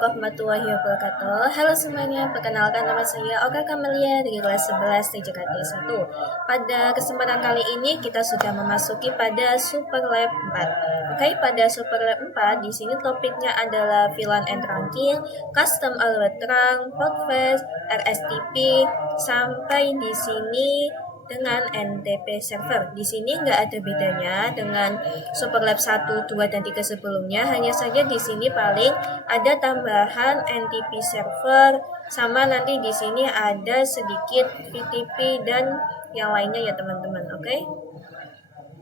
warahmatullahi wabarakatuh. Halo semuanya, perkenalkan nama saya Oka Kamelia dari kelas 11 TJKT 1. Pada kesempatan kali ini kita sudah memasuki pada Super Lab 4. Oke, pada Super Lab 4 di sini topiknya adalah VLAN and trunking, custom alert trunk, portfetch, RSTP, sampai di sini dengan NTP server. Di sini nggak ada bedanya dengan Superlab 1, 2, dan 3 sebelumnya. Hanya saja di sini paling ada tambahan NTP server, sama nanti di sini ada sedikit VTP dan yang lainnya ya teman-teman. Oke.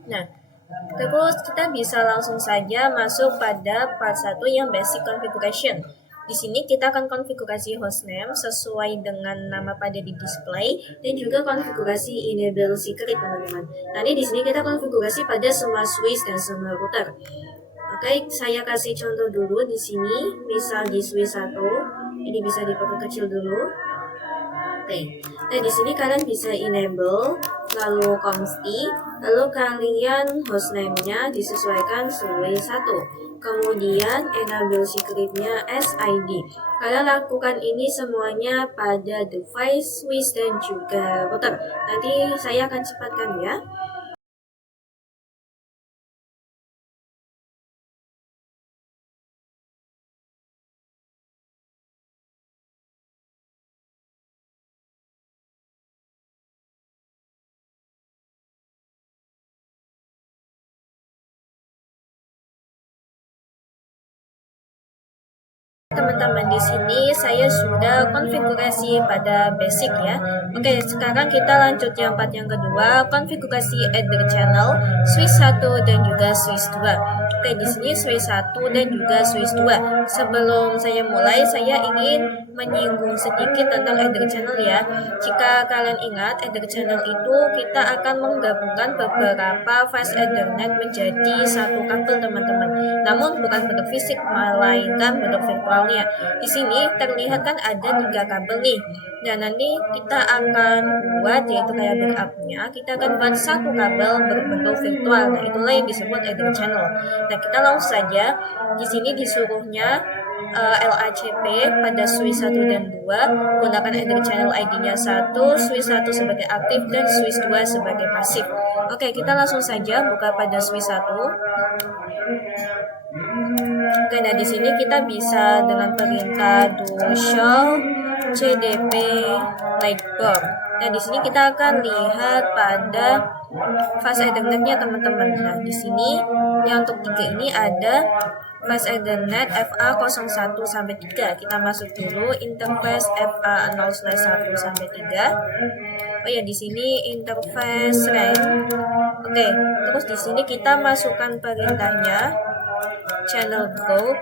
Nah, terus kita bisa langsung saja masuk pada part 1 yang basic configuration. Di sini kita akan konfigurasi hostname sesuai dengan nama pada di display dan juga konfigurasi enable secret teman-teman. Nanti di sini kita konfigurasi pada semua switch dan semua router. Oke, saya kasih contoh dulu di sini. Misal di switch 1, ini bisa diperkecil dulu. Oke. Nah, di sini kalian bisa enable, lalu consti, lalu kalian hostname-nya disesuaikan switch 1. Kemudian enable secret-nya SID. Kalian lakukan ini semuanya pada device, switch, dan juga router. Nanti saya akan cepatkan ya. Teman-teman, di sini saya sudah konfigurasi pada basic ya. Oke, sekarang kita lanjut yang part yang kedua, konfigurasi ether channel switch 1 dan juga switch 2. Oke, di sini switch 1 dan juga switch 2. Sebelum saya mulai, saya ingin menyinggung sedikit tentang ether channel ya. Jika kalian ingat, ether channel itu kita akan menggabungkan beberapa fast ethernet menjadi satu kabel teman-teman. Namun bukan bentuk fisik, melainkan bentuk virtual. Di sini terlihat kan ada 3 kabel nih. Dan nanti kita akan buat yaitu kayak backupnya, kita akan buat satu kabel berbentuk virtual. Nah, itulah yang disebut ether channel. Nah, kita langsung saja. Di sini disuruhnya LACP pada switch 1 dan 2 gunakan ether channel ID-nya 1, switch 1 sebagai aktif dan switch 2 sebagai pasif. Oke, kita langsung saja buka pada switch 1. Oke, nah di sini kita bisa dengan perintah do show cdp lightboard. Nah di sini kita akan lihat pada fast ethernetnya teman-teman. Nah di sini yang untuk 3 ini ada fast ethernet FA01 sampai 3. Kita masuk dulu interface FA0/1 sampai 3. Oh ya, di sini interface rank. Oke, terus di sini kita masukkan perintahnya channel group,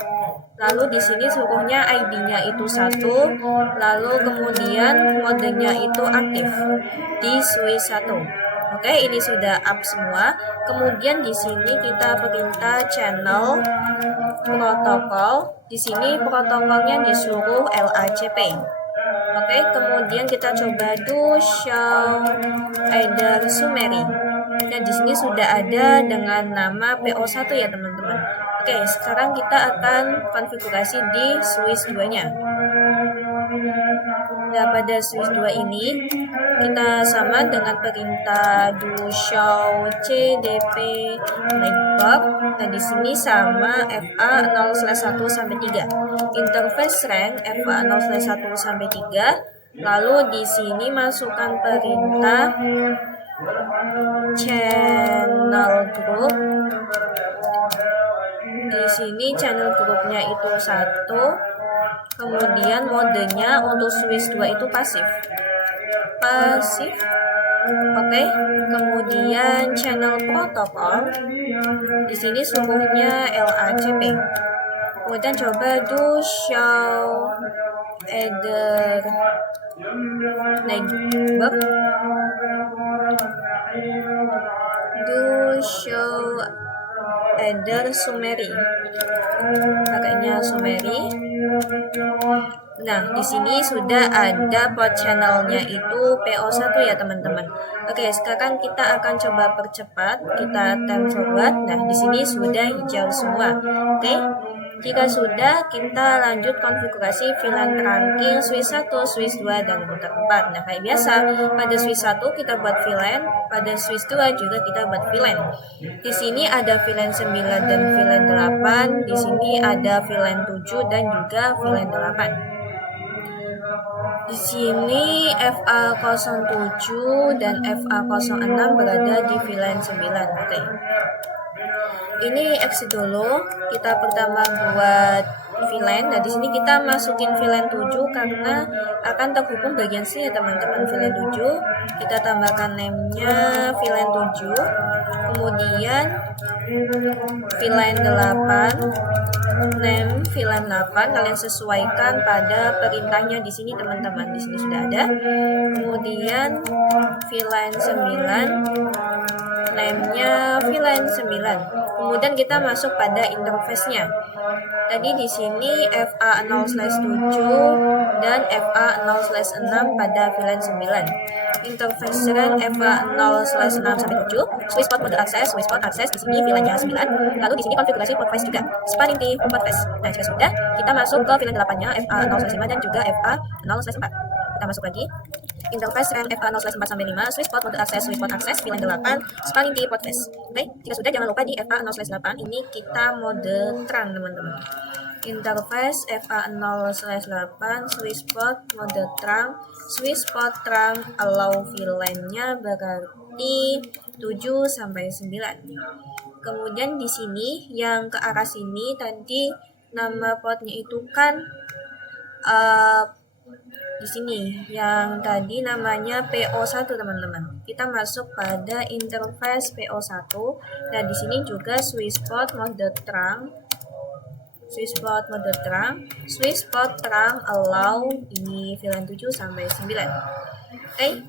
lalu di sini suruhnya ID-nya itu 1, lalu kemudian modenya itu aktif di switch 1. Oke, ini sudah up semua. Kemudian di sini kita perintah channel protokol. Di sini protokolnya disuruh LACP. Oke, kemudian kita coba do show either summary. Nah, di sini sudah ada dengan nama PO1 ya, teman-teman. Oke, sekarang kita akan konfigurasi di switch 2-nya. Nah, pada switch 2 ini kita sama dengan perintah do show cdp lightboard. Nah, di sini sama FA0/1 sampai 3. Interface rank FA0/1 sampai 3. Lalu di sini masukkan perintah channel group. Di sini channel grupnya itu 1. Kemudian modenya untuk switch 2 itu pasif. Oke, kemudian channel protokol. Di sini suruhnya LACP. Kemudian coba do show either lightboard, do show either summary. Pakainya summary. Nah, di sini sudah ada port channelnya itu PO1 ya teman-teman. Oke, sekarang kita akan coba percepat. Kita time forward. Nah, di sini sudah hijau semua. Oke. Jika sudah, kita lanjut konfigurasi VLAN trunking switch 1, switch 2, dan router 4. Nah, kayak biasa, pada switch 1 kita buat VLAN, pada switch 2 juga kita buat VLAN. Di sini ada VLAN 9 dan VLAN 8, di sini ada VLAN 7 dan juga VLAN 8. Di sini FA07 dan FA06 berada di VLAN 9. Oke. Ini exit dulu. Kita pertama buat VLAN. Nah, di sini kita masukin VLAN 7 karena akan terhubung bagian C ya teman-teman. VLAN 7. Kita tambahkan name-nya VLAN 7. Kemudian VLAN 8. Name VLAN 8 kalian sesuaikan pada perintahnya di sini teman-teman. Di sini sudah ada. Kemudian VLAN 9, name-nya VLAN 9. Kemudian kita masuk pada interface-nya. Tadi di sini FA0/7 dan FA0/6 pada VLAN 9. Interface ran FA0/6 sampai 7. Switch port mode akses, switch port akses di sini VLAN-nya 9. Lalu di sini konfigurasi port face juga. Spanning tree port face. Nah, jika sudah, kita masuk ke VLAN 8-nya FA0/5 dan juga FA0/4. Kita masuk lagi. Interface RAM FA0/4 sampai 5, switch port mode akses, switch port akses, VLAN 8, spanning tree port face. Oke, jika sudah jangan lupa di FA0/8 ini kita mode terang teman-teman. Interface FA0/8, switch port mode terang, switch port terang, allow VLAN-nya berarti 7 sampai 9. Kemudian di sini yang ke arah sini tadi nama portnya itu kan di sini yang tadi namanya PO1 teman-teman. Kita masuk pada interface PO1. Nah, di sini juga switch port mode terang. Switch port mode terang, switch port terang allow ini VLAN 7 sampai 9. Oke.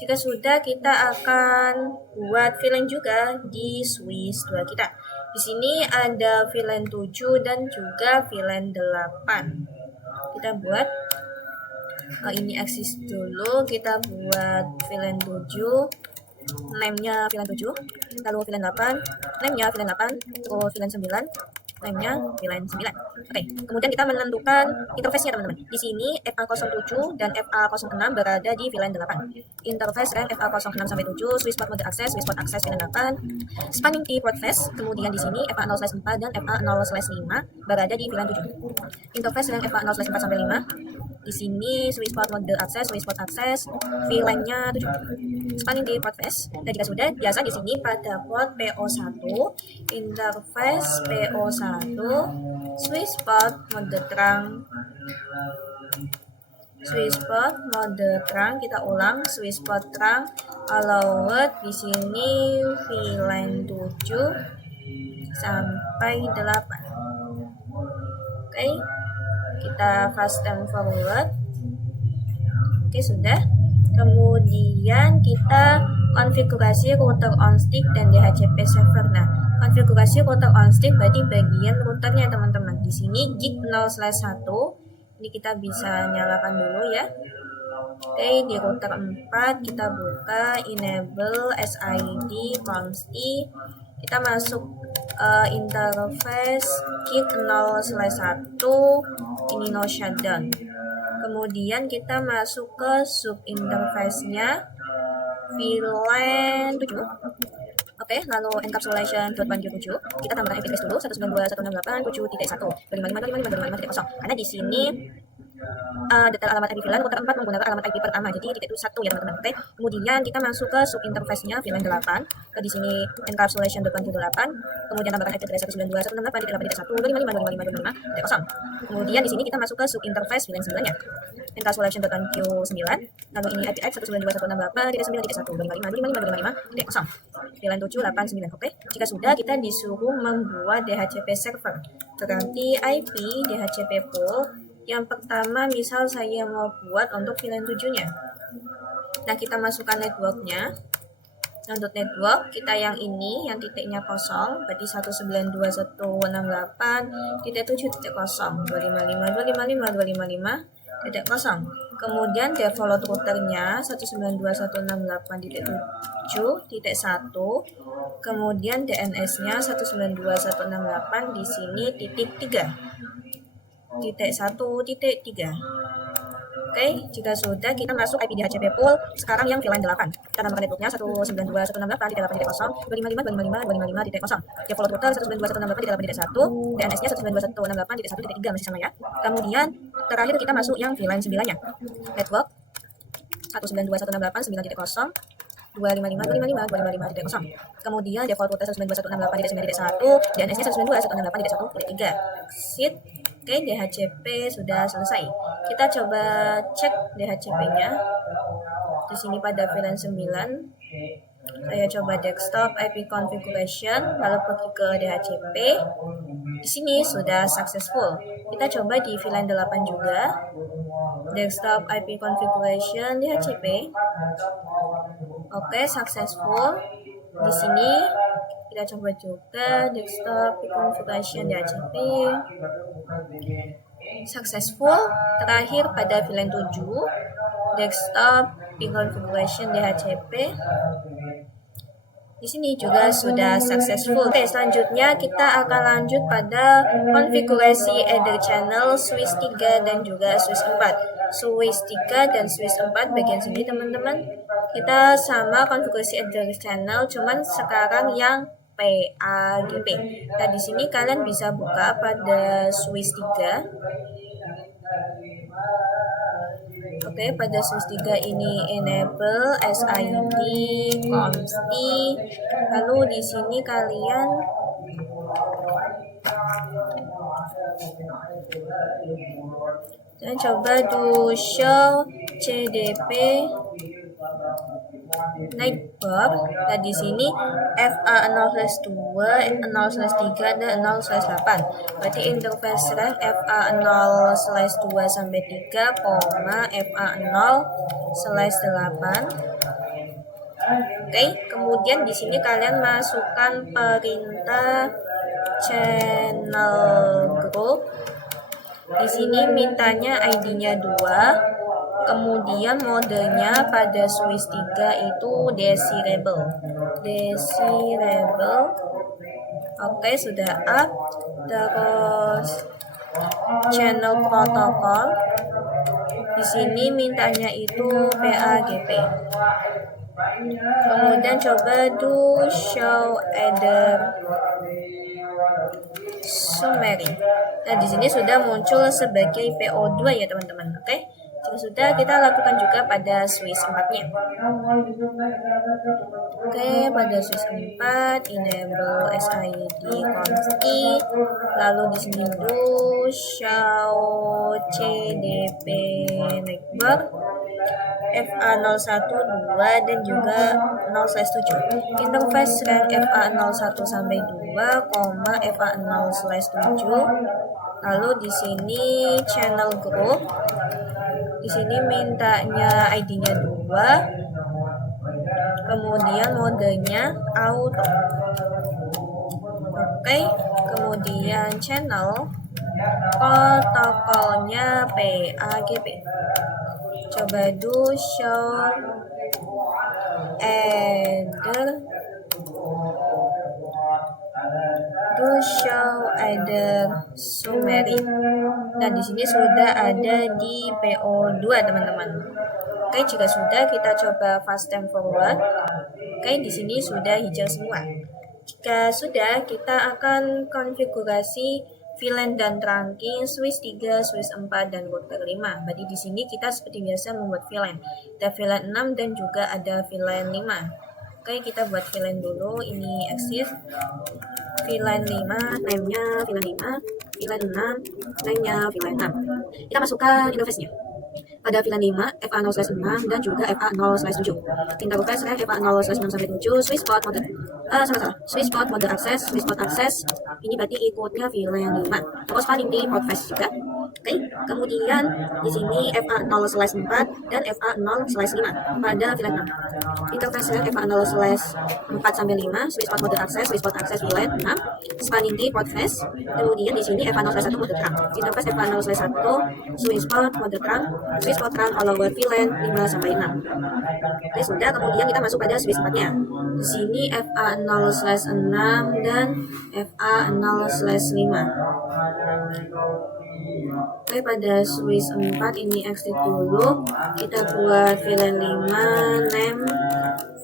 Jika sudah, kita akan buat VLAN juga di switch 2 kita. Di sini ada VLAN 7 dan juga VLAN 8. Kita buat ini akses dulu, kita buat VLAN 7, name-nya VLAN 7, lalu VLAN 8, name-nya VLAN 8, terus VLAN 9, name-nya VLAN 9. Oke, kemudian kita menentukan interface-nya teman-teman. Di sini FA07 dan FA06 berada di VLAN 8. Interface RAM FA06 sampai 7, switch port mode akses, switch port akses VLAN 8, spanning tree port face. Kemudian di sini FA0/4 dan FA0/5 berada di VLAN 7. Interface RAM FA0/4 sampai 5. Di sini switch port mode akses, switch port akses, VLAN-nya 7. Spanning tree port face. Dan jika sudah, biasa di sini pada port PO1, interface PO1, switch port mode terang. Switch port mode terang, kita ulang, switch port terang, allowed di sini VLAN 7 sampai 8. Oke. Kita fast and forward. Oke, sudah. Kemudian kita konfigurasi router on stick dan DHCP server. Nah, konfigurasi router on stick berarti bagian routernya teman-teman. Di sini gig 0/1. Ini kita bisa nyalakan dulu ya. Oke, di router 4 kita buka enable SID consti. Kita masuk interface gig 0/1, ini no shutdown. Kemudian kita masuk ke sub interface-nya VLAN 7. Oke, lalu encapsulation .107. Kita tambahkan IP address dulu 192.168.7.1 255.255.255.0. Karena di sini detail alamat IP VLAN router 4 menggunakan alamat IP pertama, jadi titik itu 1 ya teman-teman. Oke, kemudian kita masuk ke sub interface-nya VLAN 8. Di sini encapsulation .128, kemudian tambahkan IP address 192.168.8.1.255.255.0. Kemudian di sini kita masuk ke sub interface VLAN 9-nya. Encapsulation .1Q9, lalu ini IP address 192.168.9.1.255.255.0. VLAN 789. Oke, jika sudah, kita disuruh membuat DHCP server. Berarti IP DHCP pool. Yang pertama, misal saya mau buat untuk VLAN 7-nya. Nah, kita masukkan networknya. Untuk network, kita yang ini, yang titiknya kosong, berarti 192.168.7.0, 255, 255, 255, 255, titik kosong. Kemudian default routernya 192.168.7.1. Kemudian DNS-nya 192.168 di sini titik 3. Titik 1.3. Oke, jika sudah kita masuk IP DHCP pool sekarang yang VLAN 8. Kita namakan networknya 192.168.8.0. Default router 192.168.8.1. DNS-nya 192.168.1.3 masih sama ya. Kemudian terakhir kita masuk yang VLAN 9-nya. Network 192.168.9.0. 255.255.255.0. Kemudian default router 192.168.9.1, DNS-nya 192.168.1.3. Seat. Oke, DHCP sudah selesai. Kita coba cek DHCP-nya. Di sini pada VLAN 9. Saya coba desktop IP configuration, lalu pergi ke DHCP. Di sini sudah successful. Kita coba di VLAN 8 juga. Desktop IP configuration DHCP. Oke, successful. Di sini kita coba juga desktop configuration DHCP. Successful. Terakhir pada VLAN 7, desktop configuration DHCP. Di sini juga sudah successful. Oke, selanjutnya kita akan lanjut pada konfigurasi Ether channel switch 3 dan juga switch 4. Switch 3 dan switch 4 bagian sini teman-teman. Kita sama konfigurasi Ether channel, cuman sekarang yang PAGP. Nah, di sini kalian bisa buka pada switch 3. Oke, pada switch 3 ini enable SID consti. Lalu di sini kalian coba do show CDP neighbor. Nah, di sini FA0/2, 0/3 dan 0/8. Berarti interface rank FA0/2 sampai 3, FA0/8. Oke, kemudian di sini kalian masukkan perintah channel group. Di sini mintanya ID-nya 2. Kemudian modenya pada switch 3 itu desirable. Oke, sudah up. Terus channel protokol. Di sini mintanya itu PAGP. Kemudian coba do show Ether summary. Nah, di sini sudah muncul sebagai PO2 ya teman-teman. Oke. Jika sudah, kita lakukan juga pada switch 4-nya. Oke, pada switch 4 enable SID consti. Lalu di sini do show CDP network FA012 dan juga 0/7. Interface rank FA01 sampai 2, FA0/7. Lalu di sini channel group. Di sini mintanya ID-nya 2. Kemudian modenya auto. Oke, kemudian channel protokolnya PAGP. Coba do show Ether summary. Nah, di sini sudah ada di PO2 teman-teman. Oke, jika sudah kita coba fast time forward. Oke, di sini sudah hijau semua. Jika sudah, kita akan konfigurasi VLAN dan trunking switch 3, switch 4 dan router 5. Berarti di sini kita seperti biasa membuat VLAN. Ada VLAN 6 dan juga ada VLAN 5. Oke, kita buat VLAN dulu. Ini exist. VLAN 5, name-nya VLAN 5, VLAN 6, name-nya VLAN 6. Kita masukkan interface-nya. Pada VLAN 5, FA0/6 dan juga FA0/7. Interface rank FA0/6 sampai 7, switch port mode Salah. Swiss port mode akses ini berarti ikutnya VLAN 5. Terus spanning di port fast juga. Oke, kemudian di sini FA0/4 dan FA0/5 pada VLAN 6. Interface FA0/4 sampai 5, Swiss port mode akses VLAN 6, spanning di port fast. Kemudian di sini FA0/1 mode trunk. Interface FA0/1 Swiss port mode trunk, Swiss port trunk all over VLAN 5 sampai 6. Oke, sudah. Kemudian kita masuk pada Swiss 4-nya. Di sini FA0/6 dan FA0/5. Oke, pada Swiss 4 ini exit dulu. Kita buat VLAN 5, name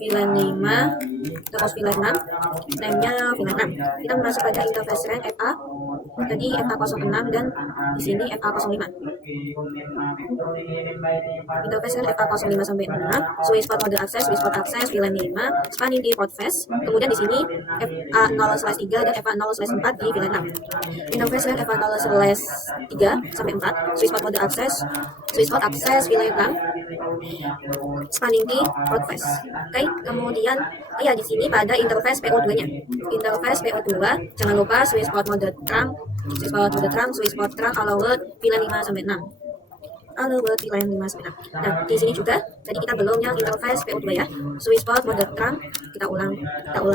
VLAN 5, terus VLAN 6, name-nya VLAN 6. Kita masuk pada interface rank FA. Tadi FA06 dan di sini FA05. Interface rank FA05 sampai 6, Swiss port mode akses VLAN 5, spanning di port fast. Kemudian di sini FA0/3 dan FA0/4 di VLAN 6. Interface rank FA0/3 sampai 4, Swiss port mode akses VLAN 6, spanning di port fast. Oke, kemudian ya di sini pada interface PO2-nya. Interface PO2, jangan lupa Swiss port mode trunk, Swiss port trunk allowed VLAN 5 sampai 6. Allowed VLAN 5 sampai 6. Nah, di sini juga tadi kita belum yang interface PO2 ya. Swiss port mode trunk, kita ulang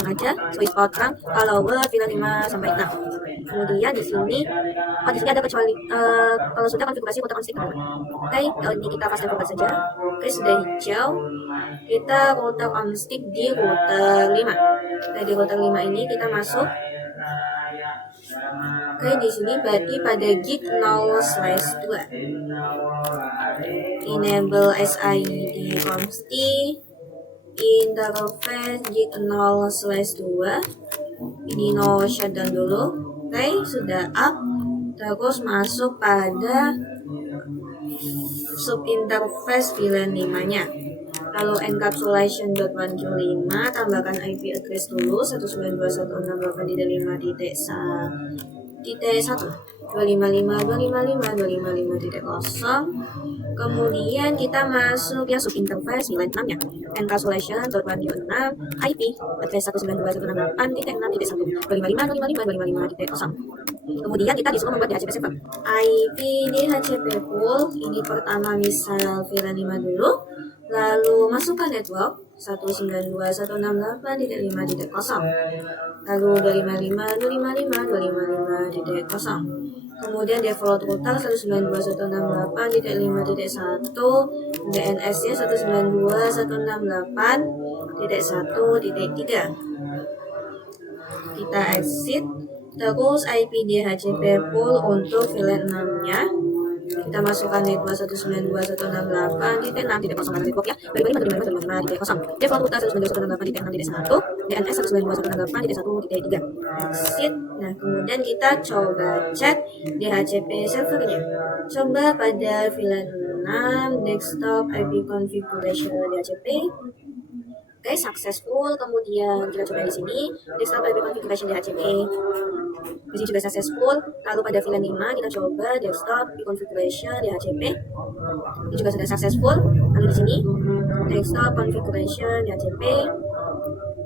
aja. Swiss port trunk allowed VLAN 5 sampai 6. Kemudian di sini ada kecuali kalau sudah konfigurasi router on stick. Oke, ini kita pastikan format saja. Oke, sudah hijau. Kita router on stick di router 5. Nah, di router 5 ini kita masuk. Oke, di sini berarti pada git 0/2. Enable SID consti interface git 0/2. Ini no shutdown dulu. Oke, sudah up. Terus masuk pada subinterface VLAN 5-nya. Lalu encapsulation.125, tambahkan IP address dulu 192.168.5.1 255.255.255.0. Kemudian kita masuk yang subinterface VLAN 6-nya. Encapsulation.126, IP address 192.168.6.1 255.255.255.0. Kemudian kita disuruh membuat DHCP server. IP DHCP pool, ini pertama misal VLAN 5 dulu. Lalu masukkan network 192.168.5.0. Lalu 255.255.255.0. Kemudian default router 192.168.5.1, DNS-nya 192.168.1.3. Kita exit. Terus IP DHCP pool untuk VLAN 6-nya. Kita masukkan network 192.168.6.0 network ya. 255.255.5.0. Default router 192.168.6.1, DNS 192.168.1.3. Exit. Nah, kemudian kita coba cek DHCP servernya. Coba pada VLAN 6 desktop IP configuration DHCP. Oke, successful. Kemudian kita coba di sini desktop IP configuration DHCP. Di sini juga successful. Lalu pada VLAN 5 kita coba desktop IP configuration DHCP. Ini juga sudah successful. Lalu di sini desktop configuration DHCP.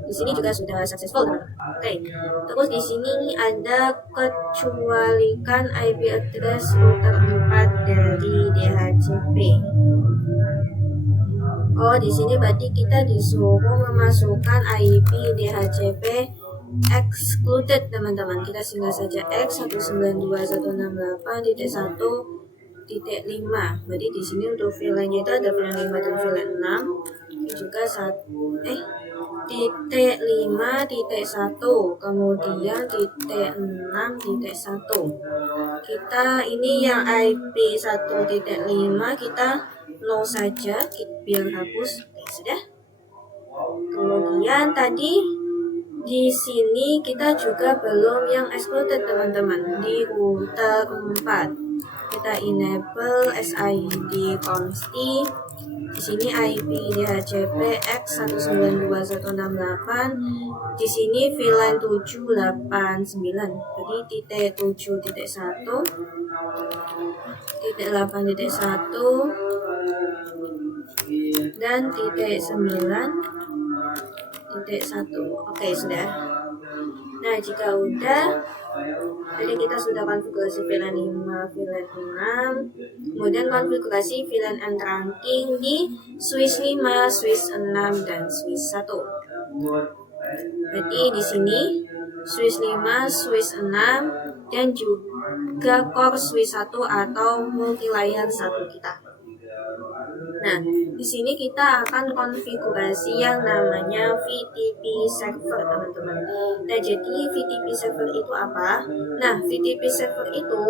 Di sini juga sudah successful. Oke. Terus di sini ada kecualikan IP address router 4 dari DHCP. Oh, di sini berarti kita disuruh memasukkan IP DHCP excluded, teman-teman. Kita singgah saja X 192.168.1.5. Berarti di sini untuk VLAN-nya itu ada VLAN 5 dan VLAN 6. Ini juga titik 5.1, kemudian titik 6.1. Kita ini yang IP 1.5 kita no saja, biar hapus. Oke, sudah. Kemudian tadi di sini kita juga belum yang excluded, teman-teman. Di router 4 kita enable SID consti. Di sini IP DHCP X 192.168. Di sini VLAN 789. Jadi titik 7.1, titik 8.1, dan titik 9, titik 1. Oke, sudah. Nah, jika udah, jadi kita sudah konfigurasi VLAN 5, VLAN 6, kemudian konfigurasi VLAN and trunking di switch 5, switch 6, dan switch 1. Berarti di sini switch 5, switch 6, dan juga core switch 1 atau multi layer 1 kita. Nah, di sini kita akan konfigurasi yang namanya VTP server, teman-teman. Nah, jadi VTP server itu apa? Nah, VTP server itu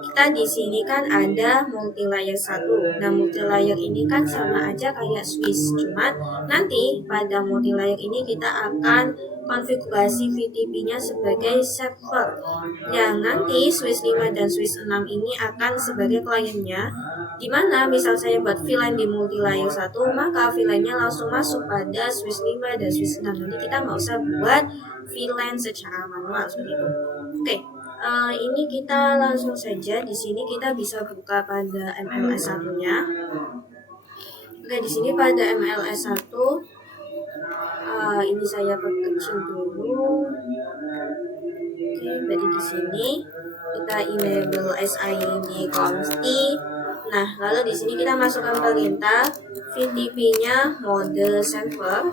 kita di sini kan ada multi layer 1. Nah, multi layer ini kan sama aja kayak switch, cuman nanti pada multi layer ini kita akan konfigurasi VTP-nya sebagai server. Yang nanti switch 5 dan switch 6 ini akan sebagai kliennya, dimana misal saya buat VLAN di multi layer 1, maka VLAN-nya langsung masuk pada switch 5 dan switch 6. Nanti kita nggak usah buat VLAN secara manual seperti itu. Oke, ini kita langsung saja. Di sini kita bisa buka pada MLS 1-nya. Oke, di sini pada MLS 1, ini saya perkecil dulu. Oke, berarti di sini kita enable SID consti. Nah, lalu di sini kita masukkan perintah VTP-nya mode server.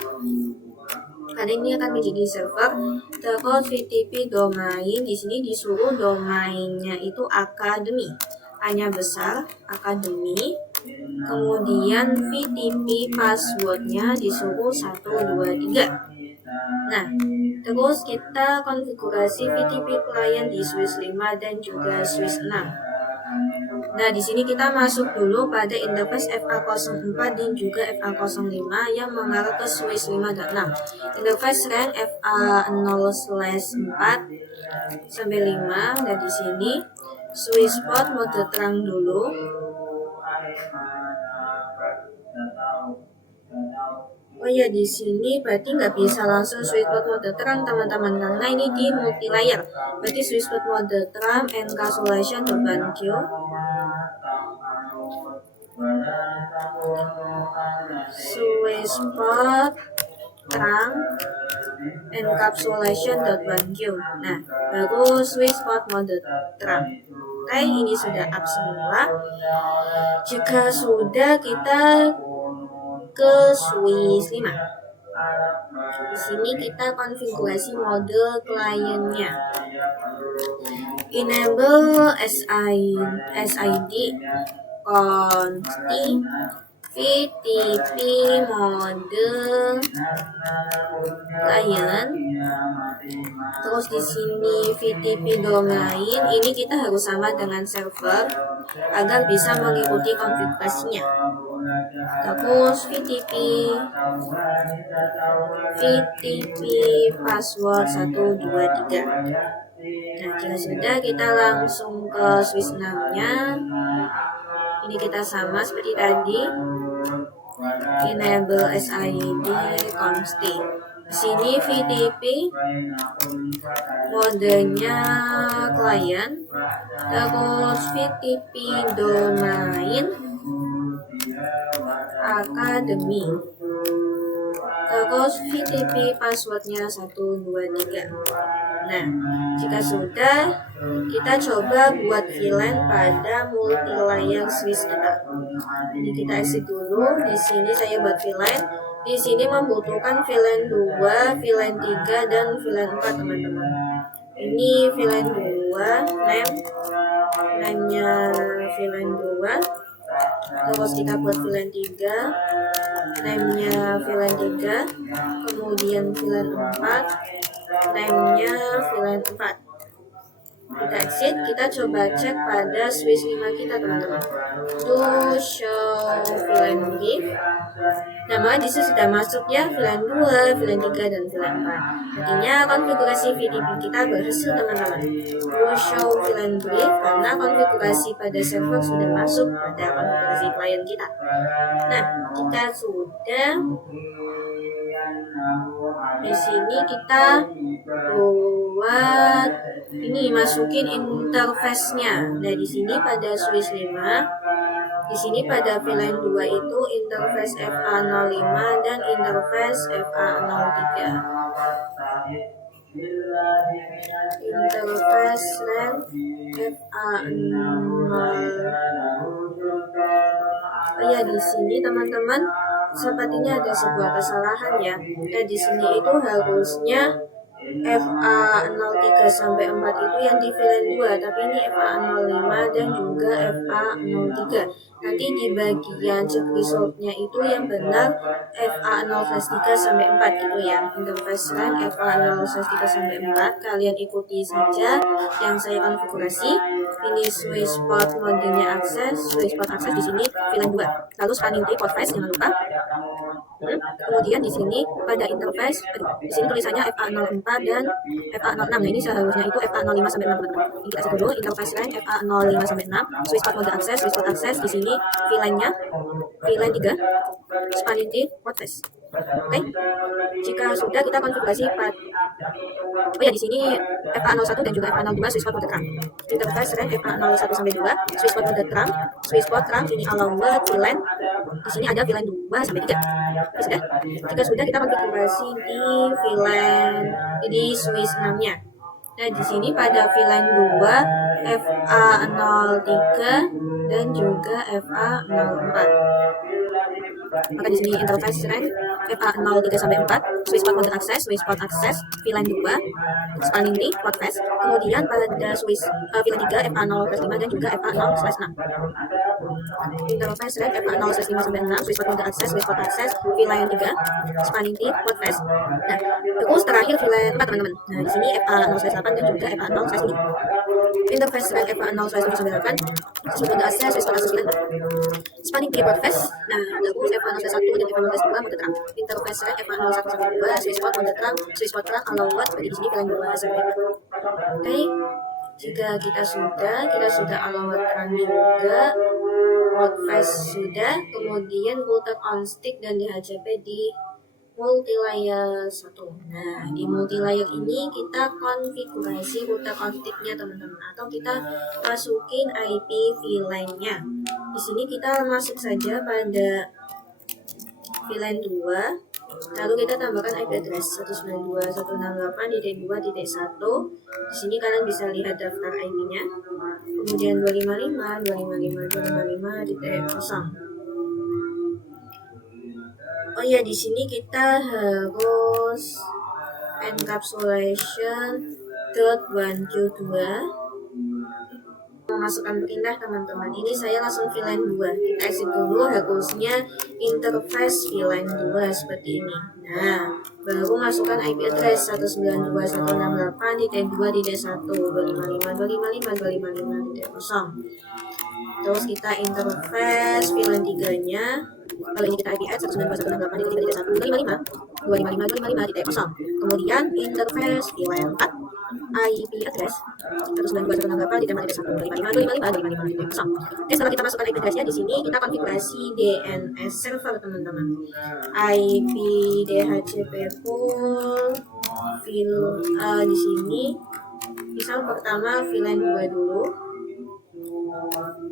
Karena ini akan menjadi server. Terus VTP domain, di sini disuruh domainnya itu academy, A-nya besar, academy. Kemudian VTP passwordnya disuruh 123. Nah, terus kita konfigurasi VTP client di switch 5 dan juga switch 6. Nah, di sini kita masuk dulu pada interface FA04 dan juga FA05 yang mengarah ke switch 5.6. Interface rank FA0/4 sampai 5, dan di sini switch port mode terang dulu. Oh ya, di sini berarti nggak bisa langsung switch port mode terang, teman-teman, karena ini di multi layer. Berarti switch port mode terang encapsulation .1q. Switch port terang encapsulation .1q. Nah, baru switch port mode terang. Oke, ini sudah up semua. Jika sudah, kita ke switch 5. Di sini kita konfigurasi mode kliennya. Enable SID consti VTP mode client. Terus di sini VTP domain, ini kita harus sama dengan server agar bisa mengikuti konfigurasinya. Terus VTP password 123. Nah, jika sudah, kita langsung ke switch 6-nya. Ini kita sama seperti tadi. Enable SID consti. Di sini VTP modenya client. Terus VTP domain academy. Terus VTP passwordnya 123. Nah, jika sudah, kita coba buat VLAN pada multi layer switch kita. Ini kita exit dulu. Di sini saya buat VLAN. Di sini membutuhkan VLAN 2, VLAN 3, dan VLAN 4, teman-teman. Ini VLAN 2, name-nya VLAN 2. Terus kita buat VLAN 3, name-nya VLAN 3. Kemudian VLAN 4, name-nya VLAN 4. Kita exit, kita coba cek pada switch 5 kita, teman-teman. To show VLAN brief. Nama di sini sudah masuk ya, VLAN 2, VLAN 3, dan VLAN 4. Artinya konfigurasi VTP kita berhasil, teman-teman. To show VLAN brief karena konfigurasi pada server sudah masuk pada konfigurasi klien kita. Nah, jika sudah, di sini kita buat ini, masukin interface-nya. Nah, di sini pada switch 5 Di sini pada VLAN 2 itu interface FA05 dan interface FA03. Interface LAN FA0. Oh ya, di sini teman-teman sepertinya ada sebuah kesalahan ya. Nah, di sini itu harusnya FA03 sampai 4 itu yang di VLAN 2, tapi ini FA05 dan juga FA03. Nanti di bagian check resultnya itu yang benar FA0/3 sampai 4 gitu ya. Interface LAN FA0/3 sampai 4, kalian ikuti saja yang saya konfigurasi. Ini switch port modenya akses, switch port akses di sini VLAN 2. Lalu spanning tree port face jangan lupa. Kemudian di sini pada interface, di sini tulisannya FA04 dan FA06. Nah, ini seharusnya itu FA05 sampai 6. Ini kita cek dulu interface LAN FA05 sampai 6. Switch port mode akses, switch port akses di sini VLAN-nya VLAN 3 spanning tree port face. Oke. Jika sudah kita konfigurasi oh ya, di sini FA01 dan juga FA02 switch port mode terang. Interface LAN FA01 sampai 2, switch port mode terang, switch port terang ini allowed VLAN. Di sini ada VLAN 2 sampai 3. Sudah. Jika sudah kita konfigurasi di VLAN di switch 6-nya. Nah, di sini pada VLAN 2 FA03 dan juga FA04. Maka di sini interface LAN FA03 sampai 4, switch port mode akses, switch port akses, VLAN 2, spanning tree, port face. Kemudian pada switch VLAN 3 FA0/5 dan juga FA0/6. Interface LAN FA0/5 sampai 6, switch port mode akses, switch port akses, VLAN 3, spanning tree, port face. Nah, terus terakhir VLAN 4 teman-teman. Nah, di sini FA0/8 dan juga FA0/5. Interface LAN FA0/7 sampai 8, switch mode akses, switch port akses VLAN 4. Spanning tree port face. Nah, terus FA0/1 dan FA0/2 mode terang. Interface LAN FA01 sampai 2, switch port mode terang, switch port terang allowed seperti di sini VLAN 2 sampai 4. Oke. Jika kita sudah allowed terang juga, port face sudah, kemudian router on stick dan DHCP di multilayer 1. Nah, di multilayer ini kita konfigurasi router on stick-nya teman-teman, atau kita masukin IP VLAN-nya. Di sini kita masuk saja pada VLAN 2, lalu kita tambahkan IP address 192.168.2.1. Di sini kalian bisa lihat daftar IP-nya. Kemudian 255.255.255.0. Oh ya, di sini kita harus encapsulation .1Q2. Memasukkan pindah teman-teman. Ini saya langsung VLAN 2. Kita exit dulu, harusnya interface VLAN 2 seperti ini. Nah, baru masukkan IP address 192.168.2.1.255.255.255.0. Terus kita interface VLAN 3-nya. Kalau ini kita IP add 192.168.3.1.255.255.0. Kemudian interface VLAN 4, IP address 192.168.3.1.255.255.0. Oke, setelah kita masukkan IP address-nya, di sini kita konfigurasi DNS server teman-teman. IP DHCP pool di sini misal pertama VLAN 2 dulu.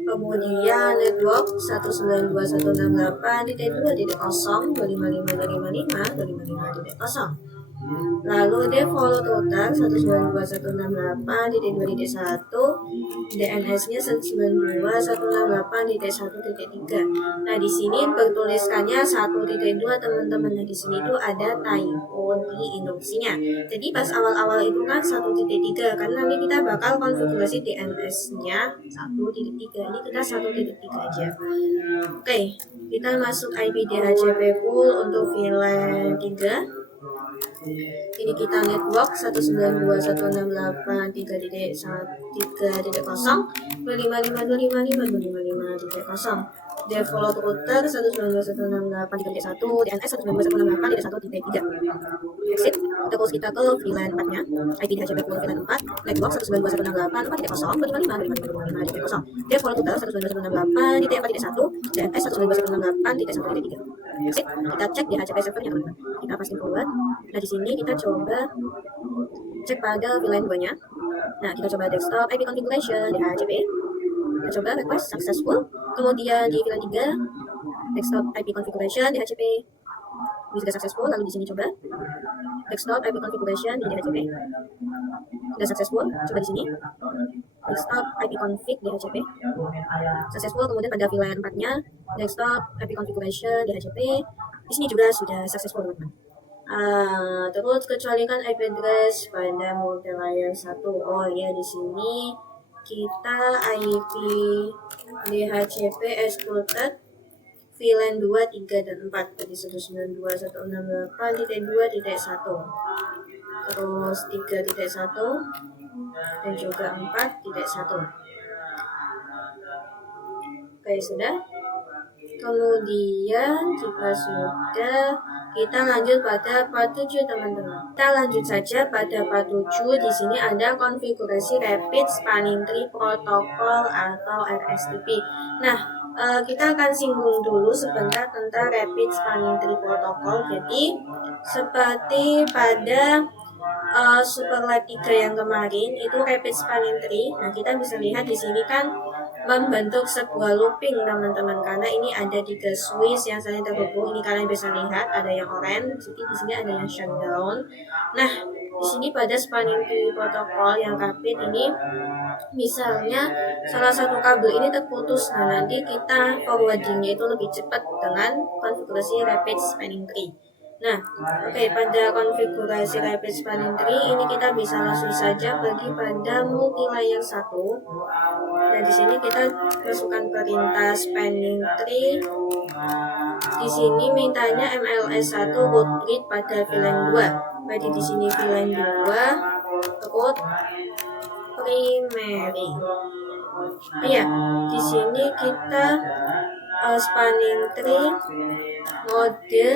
Kemudian network 192.168.2.0.255.255.0. Lalu default router 192.168.2.1, DNS-nya 192.168.1.3. Nah, di sini bertuliskannya 1.2 teman-teman. Nah, di sini itu ada typo di induksinya. Jadi pas awal-awal itu kan 1.3, karena nanti kita bakal konfigurasi DNS-nya 1.3. Ini kita 1.3 aja. Oke, kita masuk IP DHCP pool untuk VLAN 3. Ini kita network 192.168.3.0.255.255.255.0. Default router 192.168.3.1, DNS 192.168.1.3. Exit. Terus kita ke VLAN 4-nya. IP DHCP pool VLAN 4, network 192.168.4.0.255.255.0. Default router 192.168.4.1, DNS 192.168.1.3. Exit. Kita cek DHCP servernya teman-teman. Kita pastiin forward. Nah, di sini kita coba cek pada VLAN 2-nya. Nah, kita coba desktop IP configuration DHCP. Kita coba request successful. Kemudian di VLAN 3, desktop IP configuration DHCP ini sudah successful. Lalu di sini coba desktop IP configuration di DHCP sudah successful. Coba di sini desktop IP config DHCP successful. Kemudian pada VLAN 4-nya desktop IP configuration DHCP di sini juga sudah successful, teman-teman. Terus kecualikan IP address pada multilayer 1. Oh ya, di sini kita IP DHCP excluded VLAN 2, 3, dan 4. Jadi 192.168.2.1 terus 3.1 dan juga 4.1. Oke, sudah. Kemudian jika sudah, kita lanjut pada part 7, teman-teman. Kita lanjut saja pada part 7. Di sini ada konfigurasi Rapid Spanning Tree Protocol atau RSTP. Nah, kita akan singgung dulu sebentar tentang Rapid Spanning Tree Protocol. Jadi, seperti pada Superlab 3 yang kemarin itu Rapid Spanning Tree. Nah, kita bisa lihat di sini kan membentuk sebuah looping, teman-teman, karena ini ada 3 switch yang saling terhubung. Ini kalian bisa lihat ada yang orange, jadi di sini ada yang shutdown. Nah, di sini pada spanning tree protokol yang rapid ini, misalnya salah satu kabel ini terputus, nah nanti kita forwardingnya itu lebih cepat dengan konfigurasi rapid spanning tree. Nah, pada konfigurasi rapid spanning tree ini kita bisa langsung saja pergi pada multilayer 1. Nah, di sini kita masukkan perintah spanning tree. Di sini mintanya MLS 1 root read pada VLAN 2. Berarti di sini VLAN 2 root primary. Iya, di sini kita spanning tree mode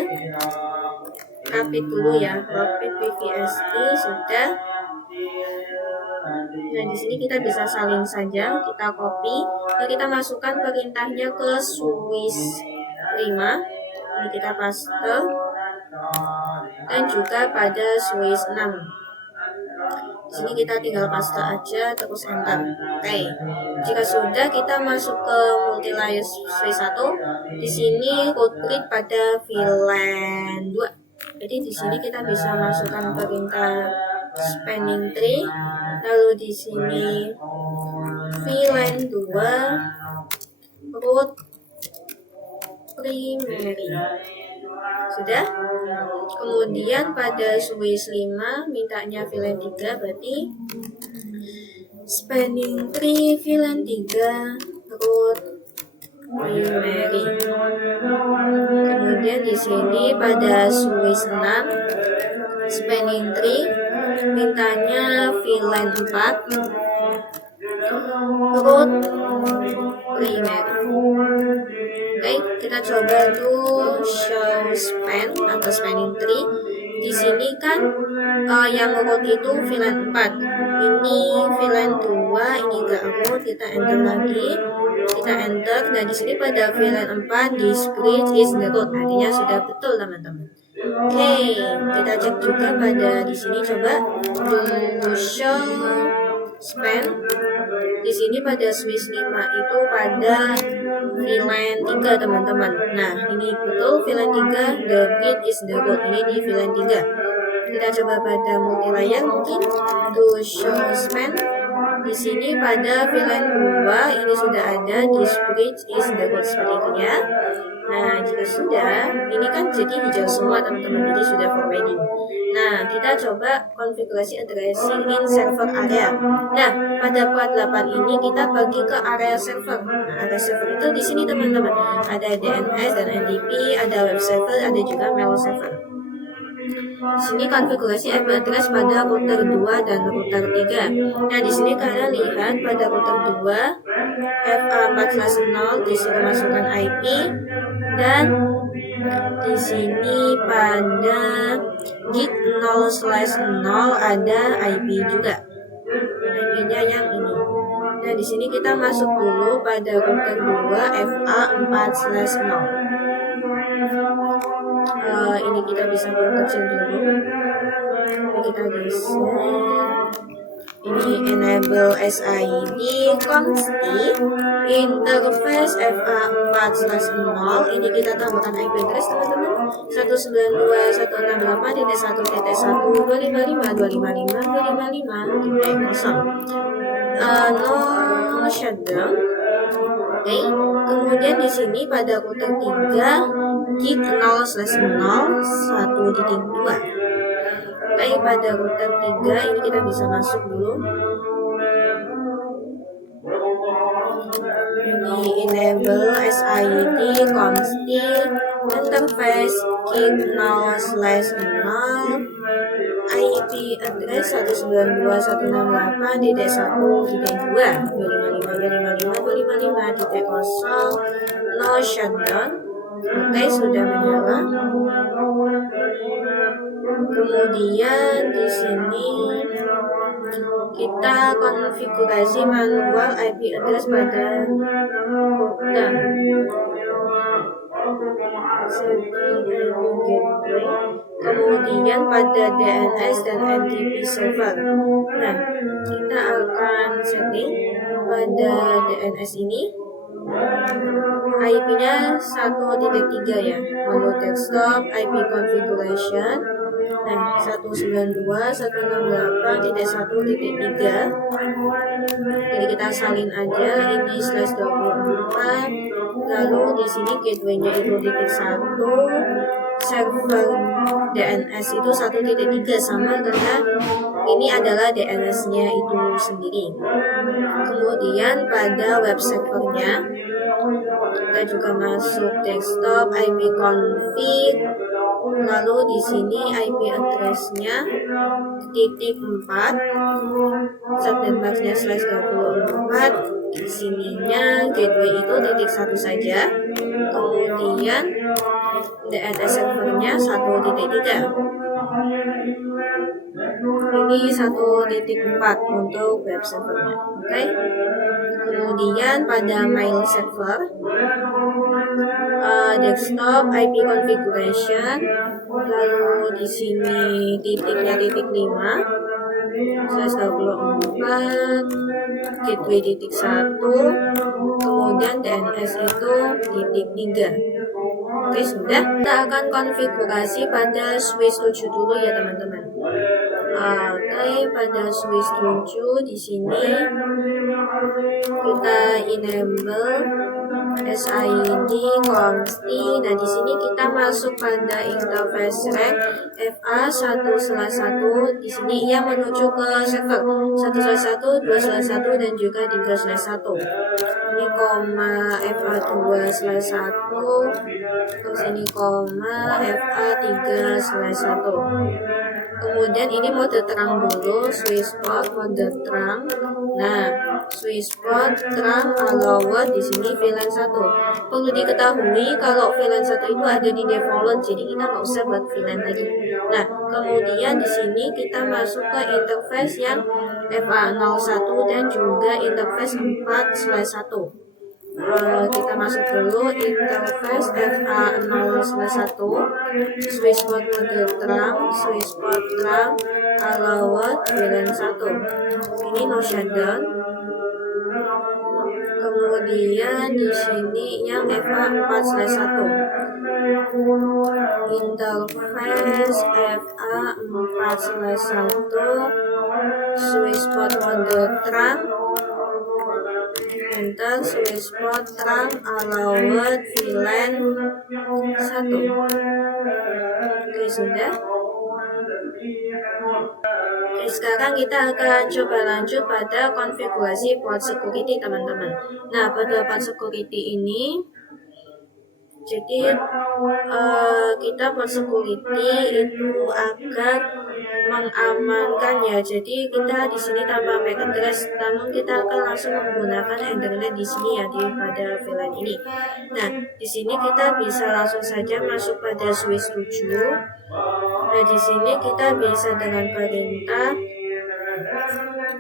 rapid dulu ya, rapid PVST sudah. Nah, di sini kita bisa salin saja, kita copy, lalu kita masukkan perintahnya ke switch 5. Ini kita paste dan juga pada switch 6. Di sini kita tinggal paste aja terus enter. Oke. Jika sudah, kita masuk ke multilayer switch 1. Di sini root read pada VLAN 2. Jadi di sini kita bisa masukkan perintah spanning tree, lalu di sini VLAN 2 root primary. Sudah. Kemudian pada switch 5 mintanya VLAN 3, berarti spanning tree VLAN 3 root primary. Kemudian di sini pada switch 6 spanning tree mintanya VLAN 4 root primary. Oke, kita coba tuh show span atau spanning tree. Di sini kan yang root itu VLAN 4. Ini VLAN 2, ini enggak root. Kita enter lagi. Kita enter. Nah, di sini pada VLAN 4 discrete is the root. Artinya sudah betul, teman-teman. Oke, kita cek juga pada di sini, coba do show span. Di sini pada switch 5 itu pada VLAN 3, teman-teman. Nah, ini betul VLAN 3, the bit is the root. Ini di VLAN 3. Kita coba pada multilayer, mungkin do show span. Di sini pada VLAN 2 ini sudah ada discrete is the root, seperti itu ya. Nah, jika sudah, ini kan jadi hijau semua, teman-teman, jadi sudah forwarding. Nah, kita coba konfigurasi addressing in server area. Nah, pada part 8 ini kita pergi ke area server. Nah, area server itu di sini, teman-teman. Ada DNS dan NDP, ada web server, ada juga mail server. Di sini konfigurasi IP address pada router 2 dan router 3. Nah, di sini kalian lihat pada router 2 FA4/0 disuruh masukkan IP, dan di sini pada git 0/0 ada IP juga. IP-nya yang ini. Nah, di sini kita masuk dulu pada router 2 FA4/0. Ini kita bisa buat kecil dulu. Ini kita geser. Ini enable SID consti interface FA4/0. Ini kita tambahkan IP address teman-teman, 192.168.1.1.255.255.255.0. No shutdown. Oke, kemudian di sini pada router 3 gig 0/0 1.2. Oke, pada router 3 ini kita bisa masuk dulu. Ini enable SID consti interface gig 0/0 IP address 192.168.1.255.255.255.0. No shutdown. Oke, sudah menyala. Kemudian di sini kita konfigurasi manual IP address pada router. Kemudian pada DNS dan NTP server. Nah, kita akan setting pada DNS ini IP-nya 1.3 ya, menu desktop, IP configuration. Nah, 192.168.1.3. Jadi kita salin aja ini /24. Lalu di sini gateway-nya itu .1, server DNS itu 1.3 sama karena ini adalah DNS-nya itu sendiri. Kemudian pada web servernya kita juga masuk desktop, IP config, lalu di sini IP address-nya .4, subnet mask-nya /24, di sininya gateway itu .1 saja, kemudian DNS servernya 1.3. Ini 1.4 untuk web servernya. Oke. Kemudian pada mail server, desktop IP configuration, lalu di sini titiknya .5 /24, gateway .1, kemudian DNS itu .3. Oke, sudah. Kita akan konfigurasi pada switch 7 dulu ya teman-teman. Oke, pada switch 7 di sini kita enable SID consti. Nah, di sini kita masuk pada interface rack FA1/1. Di sini ia menuju ke server 1/1, 2/1 dan juga 3/1. Ini koma FA2/1, terus ini koma FA3/1. Kemudian ini mode terang dulu, switch port mode terang. Nah, switch port terang allowed di sini VLAN 1. Perlu diketahui kalau VLAN 1 itu ada di default, jadi kita nggak usah buat VLAN lagi. Nah, kemudian di sini kita masuk ke interface yang FA01 dan juga interface 4/1. Kita masuk dulu interface FA0/1, switch port mode terang, switch port terang, allowed VLAN 1. Ini no shutdown. Kemudian di sini yang FA4/1, interface FA4/1, switch port mode terang, enter, switch port terang, allowed VLAN 1. Oke, sudah. Oke, sekarang kita akan coba lanjut pada konfigurasi port security teman-teman. Nah, pada port security ini, jadi kita port security itu agar mengamankan ya. Jadi kita di sini tanpa MAC address, namun kita akan langsung menggunakan internet di sini ya pada VLAN ini. Nah, di sini kita bisa langsung saja masuk pada switch 7. Nah, di sini kita bisa dengan perintah,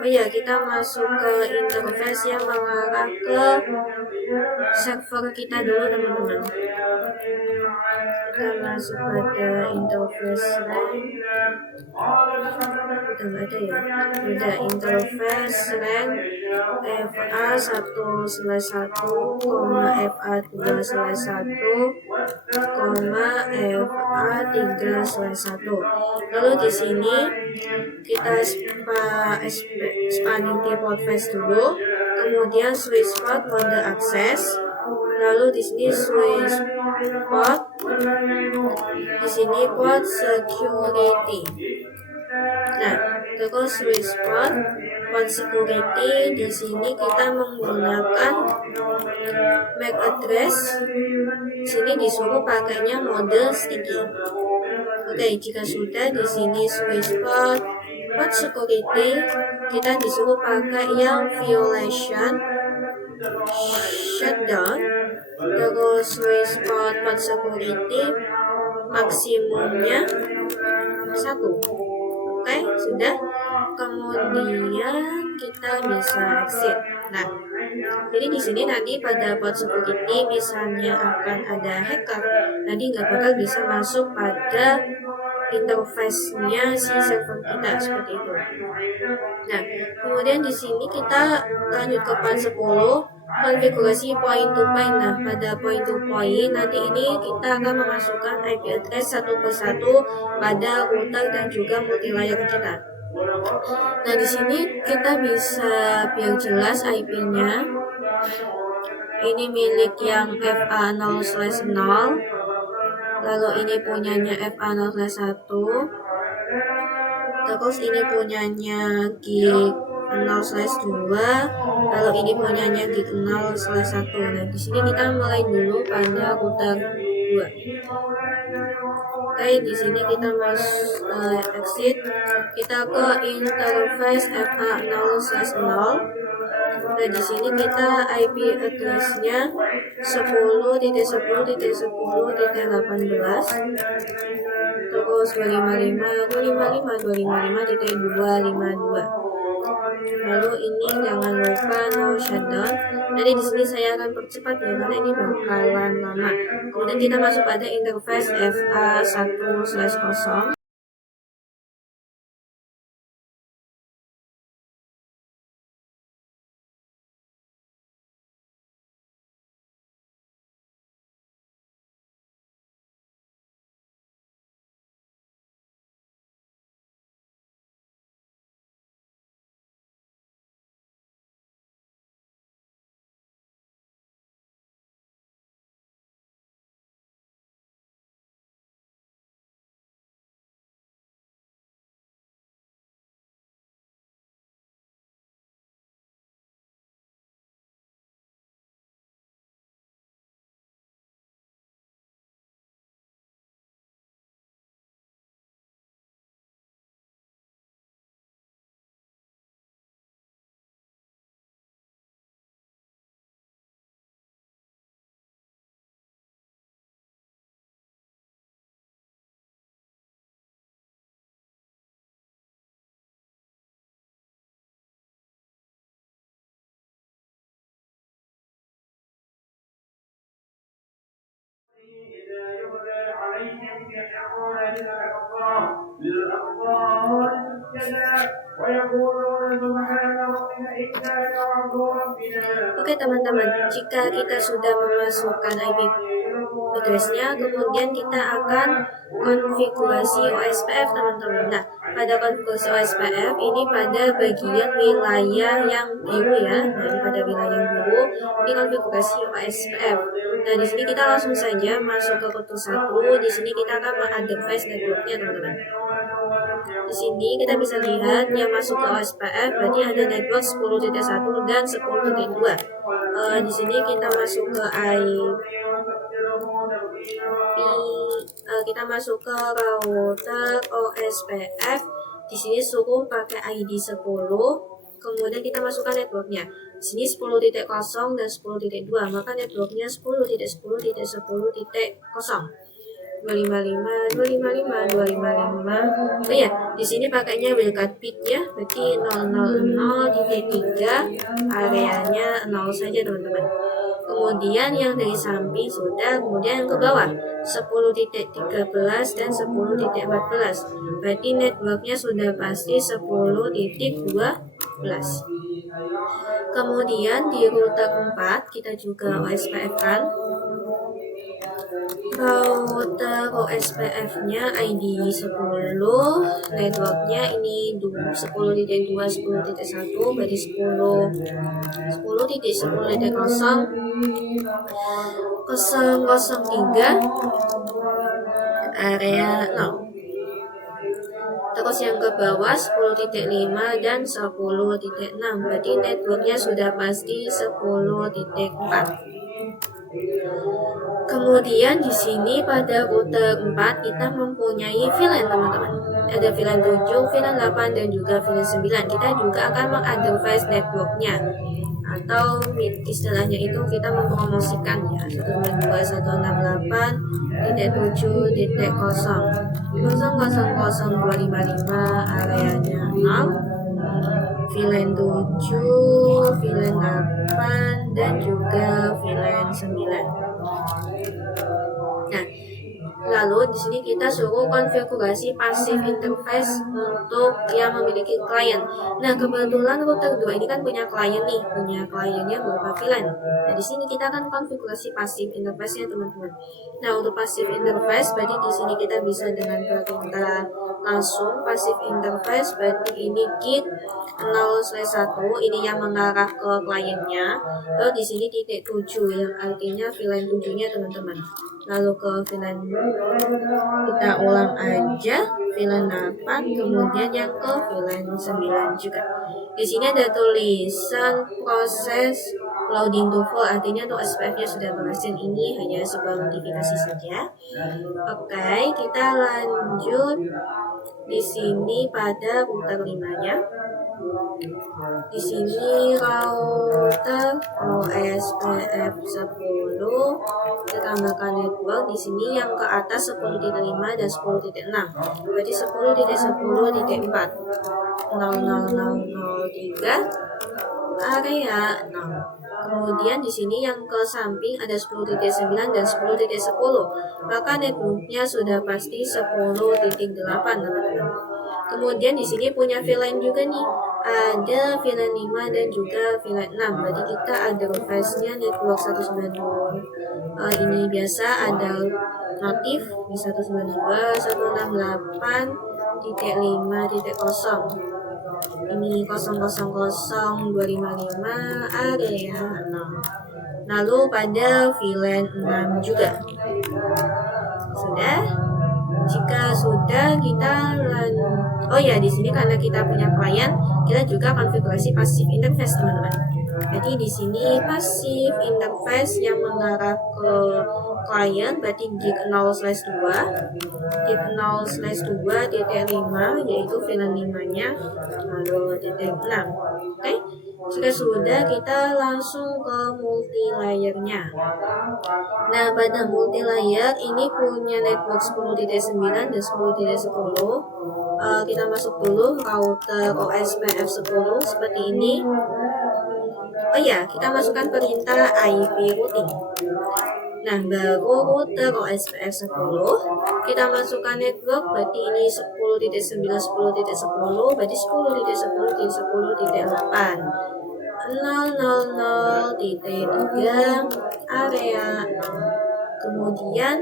kita masuk ke interface yang mengarah ke server kita dulu teman-teman. kita masuk pada interface rank. Udah nggak ada ya? Udah interface rank FA1/1, FA2/1, FA3/1. Lalu di sini kita spanning keyboard face dulu, kemudian switch port mode access, lalu di sini switch port, di sini port security. Nah, terus switch port security, di sini kita menggunakan MAC address. Di sini disuruh pakainya mode sticky. Oke, jika sudah, di sini switch port security, kita disuruh pakai yang violation shutdown. Terus switch port security maksimumnya 1. Oke, sudah. Kemudian kita bisa exit. Nah, jadi di sini nanti pada port security misalnya akan ada hacker, nanti nggak bakal bisa masuk pada interface-nya si server kita seperti itu. Nah, kemudian di sini kita lanjut ke part 10, konfigurasi point to point. Nah, pada point to point nanti ini kita akan memasukkan IP address satu persatu pada router dan juga multilayer kita. Nah, di sini kita bisa biar jelas IP-nya. Ini milik yang FA0/0, lalu ini punyanya FA0/1, terus ini punyanya gig 0/2, lalu ini punyanya gig 0/1. Nah, di sini kita mulai dulu pada router 2. Oke, di sini kita exit, kita ke interface FA0/0. Nah, di sini kita IP address-nya 10.10.10.18, terus 255.255.252. Lalu ini jangan lupa no shutdown. Jadi di sini saya akan percepat ya karena ini bakalan lama. Kemudian kita masuk pada interface FA1/0. Oke teman-teman, jika kita sudah memasukkan IP address-nya, kemudian kita akan konfigurasi OSPF teman-teman. Nah, pada konfigurasi OSPF ini pada bagian wilayah yang biru ya. Nah, ini pada wilayah yang biru, ini konfigurasi OSPF. Nah, di sini kita langsung saja masuk ke router 1. Di sini kita akan meng-advise network-nya teman-teman. Di sini kita bisa lihat yang masuk ke OSPF berarti ada network 10.1 dan 10.2. Di sini kita masuk ke kita masuk ke router OSPF. Di sini suruh pakai ID 10. Kemudian kita masukkan networknya. Di sini 10.0 dan 10.2, maka networknya 10.10.10.10.0. 255. Oh ya, di sini pakainya wildcard bit ya, berarti 000.3, areanya 0 saja teman-teman. Kemudian yang dari samping sudah, kemudian yang ke bawah 10.13 dan 10.14. Berarti networknya sudah pasti 10.12. Kemudian di router 4 kita juga OSPF kan. Router OSPF-nya ID 10, networknya ini 10.2, 10.1, berarti 10.10.003 area 0. Terus yang ke bawah 10.5 dan 10.6, berarti networknya sudah pasti 10.4. Kemudian di sini pada router 4 kita mempunyai VLAN teman-teman. Ada VLAN 7, VLAN 8 dan juga VLAN 9. Kita juga akan mengadvertise networknya, atau istilahnya itu kita mempromosikan ya, 192.168.0.000.255 areanya 0, VLAN 7, VLAN 8 dan juga VLAN 9. Nah, lalu di sini kita suruh konfigurasi passive interface untuk yang memiliki klien. Nah, kebetulan router 2 ini kan punya klien nih, punya kliennya berupa VLAN. Nah, di sini kita akan konfigurasi passive interface-nya teman-teman. Nah, untuk passive interface berarti di sini kita bisa dengan perintah langsung passive interface, berarti ini git 0/1, ini yang mengarah ke kliennya. Lalu di sini titik 7 yang artinya VLAN 7-nya teman-teman. Lalu ke VLAN, kita ulang aja VLAN 8, kemudian yang ke VLAN 9 juga. Di sini ada tulisan proses loading to full, artinya untuk SPF-nya sudah berhasil. Ini hanya sebuah notifikasi saja. Oke, kita lanjut di sini pada router 5-nya. Di sini router OSPF 10, kita tambahkan network. Di sini yang ke atas 10.5 dan 10.6, berarti 10.10.4, 00003 area 0. Kemudian di sini yang ke samping ada 10.9 dan 10.10, maka networknya sudah pasti 10.8 teman-teman. Kemudian di sini punya VLAN juga nih, ada VLAN 5 dan juga VLAN 6. Berarti kita ada request-nya network 192. Ini biasa ada notif di 192.168.5.0. Ini 000.255 area 0. Lalu pada VLAN 6 juga. Sudah? Jika sudah, kita oh ya, di sini karena kita punya klien, kita juga konfigurasi passive interface teman-teman. Jadi di sini passive interface yang mengarah ke klien berarti git 0/2, git 0/2.5, yaitu VLAN 5-nya, lalu titik 6. Oke, jika sudah, kita langsung ke multi layernya. Nah, pada multi layer ini punya network 10.9 dan 10.10. Kita masuk dulu router OSPF 10 seperti ini. Oh ya, kita masukkan perintah IP routing. Nah, baru router OSPF 10, kita masukkan network, berarti ini 10.9, 10.10, berarti 10.10.10.8, 000.3 area. Kemudian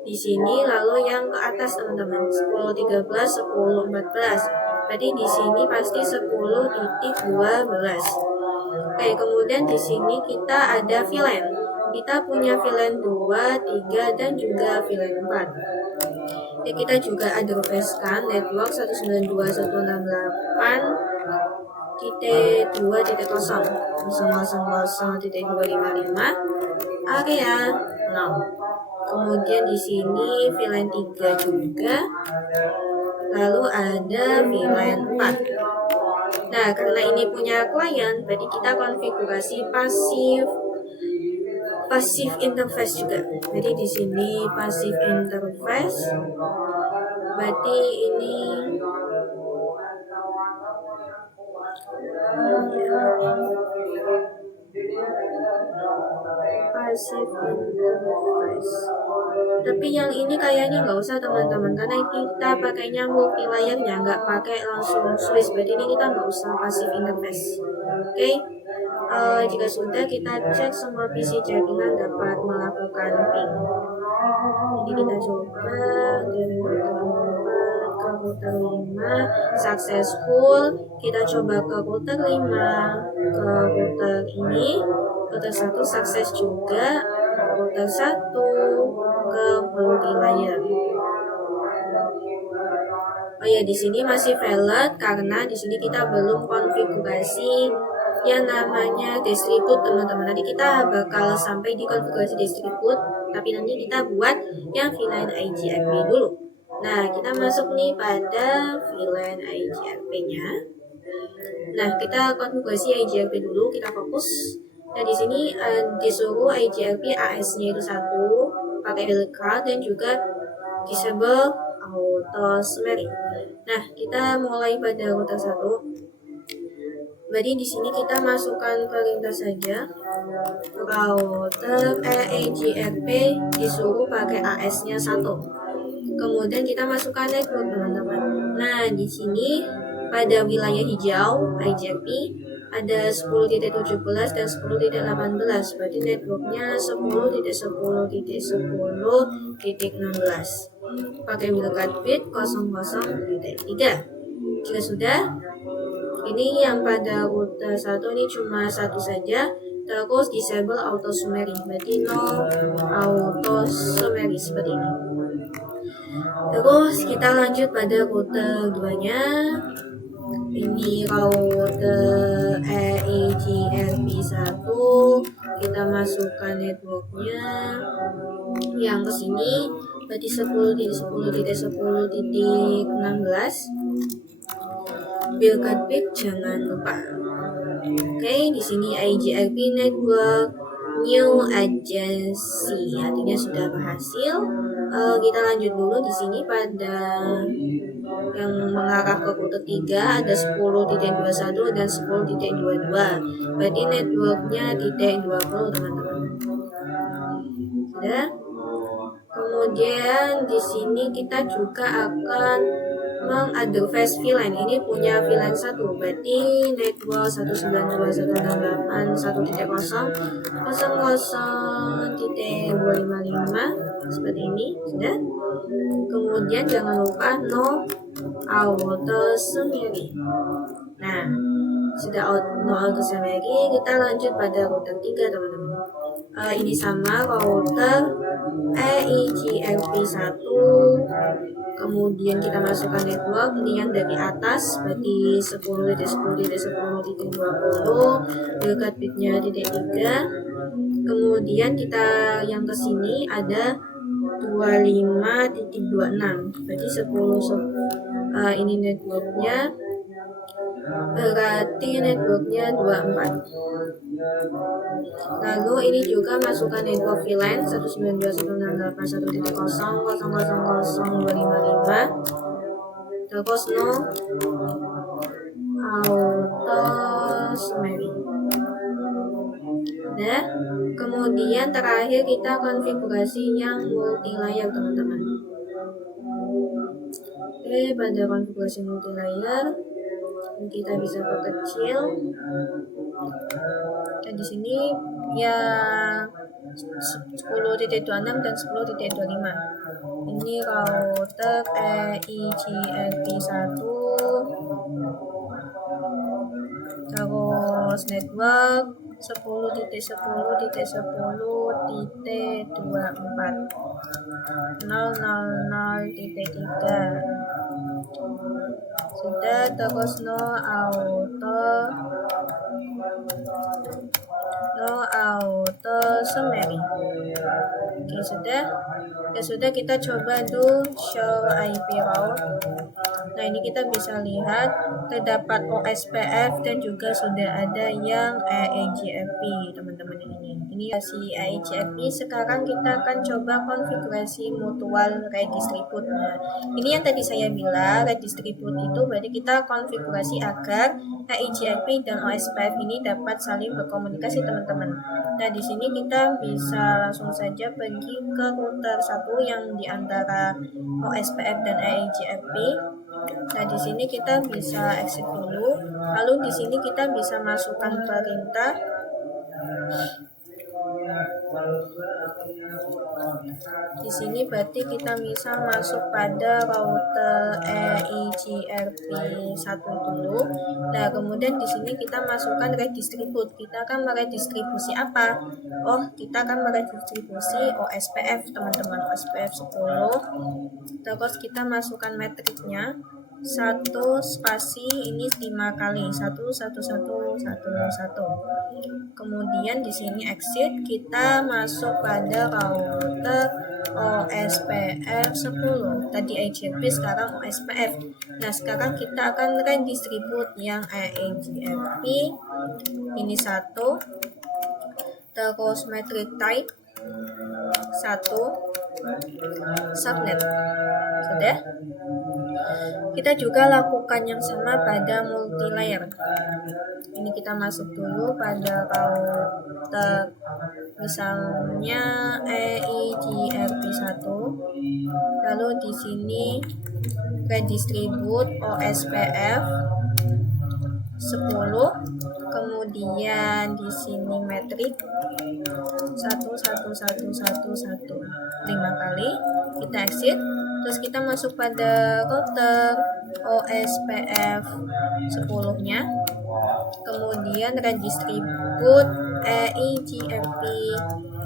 di sini lalu yang ke atas teman-teman 10.13, 10.14. Berarti di sini pasti 10.12. Oke, kemudian di sini kita ada VLAN. Kita punya VLAN 2, 3 dan juga VLAN 4. Jadi kita juga ada request-kan network 192.168.2.0.000.255 area 0. Kemudian di sini VLAN 3 juga. Lalu ada VLAN 4. Nah, karena ini punya klien, berarti kita konfigurasi passive passive interface juga. Jadi di sini passive interface. Berarti ini passive interface. Tapi yang ini kayaknya nggak usah teman-teman, karena kita pakainya multi layernya, nggak pakai langsung Swiss. Berarti ini kita nggak usah passive interface. Oke. Jika sudah, kita cek semua PC jaringan dapat melakukan ping. Jadi kita coba dari router 4 ke router 5 successful. Kita coba ke router 5 ke router ini, router 1 sukses juga, router 1 ke multi layer. Oh ya, di sini masih valid karena di sini kita belum konfigurasi yang namanya distribute, teman-teman. Nanti kita bakal sampai di konfigurasi distribute, tapi nanti kita buat yang VLAN IGRP dulu. Nah, kita masuk nih pada VLAN IGRP-nya. Nah, kita konfigurasi IGRP dulu, kita fokus. Nah, di sini disuruh IGRP AS-nya itu 1 pakai wildcard dan juga disable auto smearing. Nah, kita mulai pada router 1. Berarti di sini kita masukkan perintah saja. Router IGRP disuruh pakai AS-nya 1. Kemudian kita masukkan network, teman-teman. Nah, di sini pada wilayah hijau IGRP ada 10.17 dan 10.18. Berarti networknya 10.10.10.16. Pakai wildcard bit 00.3. Jika sudah, ini yang pada router 1 ini cuma 1 saja. Terus disable auto summary, berarti no auto summary seperti ini. Terus kita lanjut pada router 2-nya. Ini router IGRP 1. Kita masukkan networknya yang ke sini, berarti 10.10.10.16. Wildcard bit jangan lupa. Oke, di sini IGRP network new agency, artinya sudah berhasil. Kita lanjut dulu di sini pada yang mengarah ke router 3 ada 10.21 dan 10.22. Berarti networknya titik 20, teman-teman. Sudah. Kemudian di sini kita juga akan mengadvance VLAN. Ini punya VLAN 1, berarti network 192.168.1.0.0.255 seperti ini. Sudah. Kemudian jangan lupa no auto summary. Nah, sudah no auto summary, kita lanjut pada router 3, teman-teman. Ini sama router IGRP 1. Kemudian kita masukkan network ini yang dari atas, berarti 10.10.10.20, wildcard bitnya titik 3. Kemudian kita yang ke sini ada 25.26, berarti 10 ini networknya, berarti networknya 24. Lalu ini juga masukkan network VLAN 192.168.1.0.0.0.255. Terus no auto summary. Nah, kemudian terakhir kita konfigurasi yang multi layer, teman-teman. Oke, pada konfigurasi multi layer kita bisa perkecil. Dan di sini ya 10.26 dan 10.25. Ini router IGRP 1. Terus network 10.10.10.24 000.3. Sudah. Terus no auto summary. Oke, sudah. Ya sudah, kita coba do show IP route. Nah, ini kita bisa lihat terdapat OSPF dan juga sudah ada yang EIGRP, teman-teman ini. Ini si EIGRP. Sekarang kita akan coba konfigurasi mutual redistribute. Nah, ini yang tadi saya bilang, redistribute itu berarti kita konfigurasi agar EIGRP dan OSPF ini dapat saling berkomunikasi, teman-teman. Nah, di sini kita bisa langsung saja pergi ke router satu yang di antara OSPF dan EIGRP. Nah, di sini kita bisa exit dulu. Lalu di sini kita bisa masukkan perintah. Di sini berarti kita bisa masuk pada router EIGRP1 dulu. Nah, kemudian di sini kita masukkan redistribute. Kita akan meredistribusi apa? Oh, kita akan meredistribusi OSPF, teman-teman. OSPF 10. Terus kita masukkan metriknya. 1 spasi ini 5 kali 1 1 1 1 1. Kemudian di sini exit, kita masuk pada router OSPF 10. Tadi EIGRP, sekarang OSPF. Nah, sekarang kita akan redistribute yang EIGRP ini 1. Terus metric type 1 subnet. Sudah? Kita juga lakukan yang sama pada multilayer. Ini kita masuk dulu pada router misalnya EIGRP1. Lalu di sini redistribute OSPF 10. Kemudian di sini metrik 1 1 1 1 1 5 kali. Kita exit. Terus kita masuk pada router OSPF 10-nya. Kemudian redistribute EIGRP.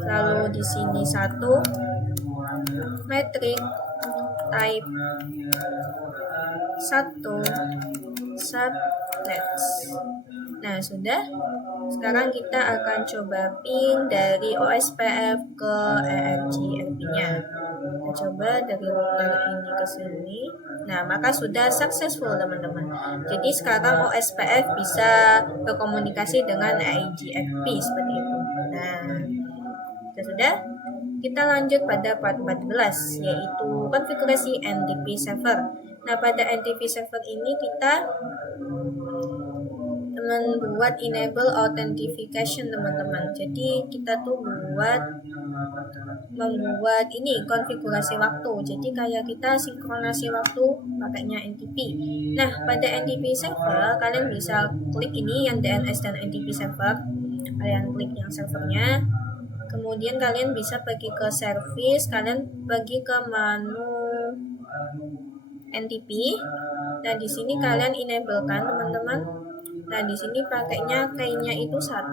Lalu di sini 1 metrik type 1 subnets. Nah, sudah. Sekarang kita akan coba ping dari OSPF ke EIGRP-nya. Kita coba dari router ini ke sini. Nah, maka sudah successful, teman-teman. Jadi sekarang OSPF bisa berkomunikasi dengan EIGRP seperti itu. Nah, sudah. Kita lanjut pada part 14, yaitu konfigurasi NTP server. Nah, pada NTP server ini kita membuat enable authentication, teman-teman. Jadi kita tuh membuat ini konfigurasi waktu. Jadi kayak kita sinkronasi waktu pakainya NTP. Nah, pada NTP server kalian bisa klik ini yang DNS dan NTP server. Kalian klik yang servernya. Kemudian kalian bisa pergi ke service, kalian pergi ke menu NTP. Nah, di sini kalian enable kan, teman-teman. Nah, di sini pakainya key-nya itu 1,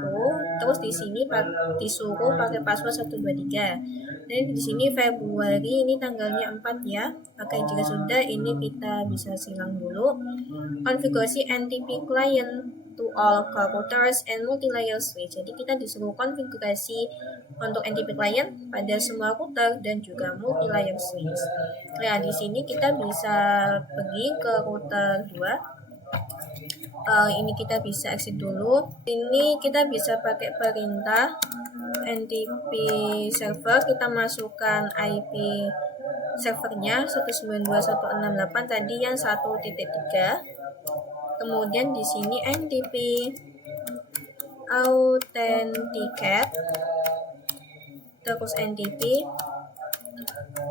terus di sini disuruh pakai password 123. Dan di sini Februari ini tanggalnya 4 ya. Pakai jika sudah, ini kita bisa silang dulu. Konfigurasi NTP client to all routers and multi-layer switch. Jadi kita disuruh konfigurasi untuk NTP client pada semua router dan juga multi-layer switch. Nah, di sini kita bisa pergi ke router 2. Ini kita bisa exit dulu. Ini kita bisa pakai perintah NTP server. Kita masukkan IP servernya 192.168 tadi yang 1.3. Kemudian di sini NTP authenticate, terus NTP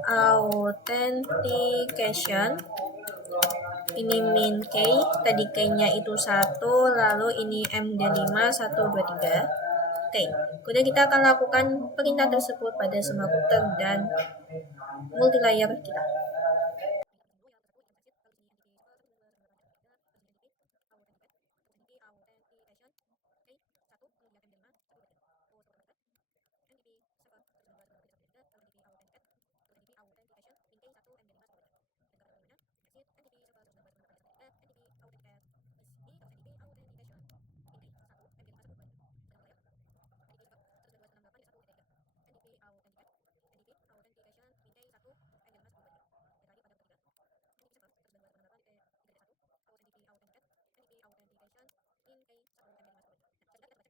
authentication. Ini min key, tadi key-nya itu 1, lalu ini MD5 123. Oke, kemudian kita akan lakukan perintah tersebut pada semua router dan multilayer kita.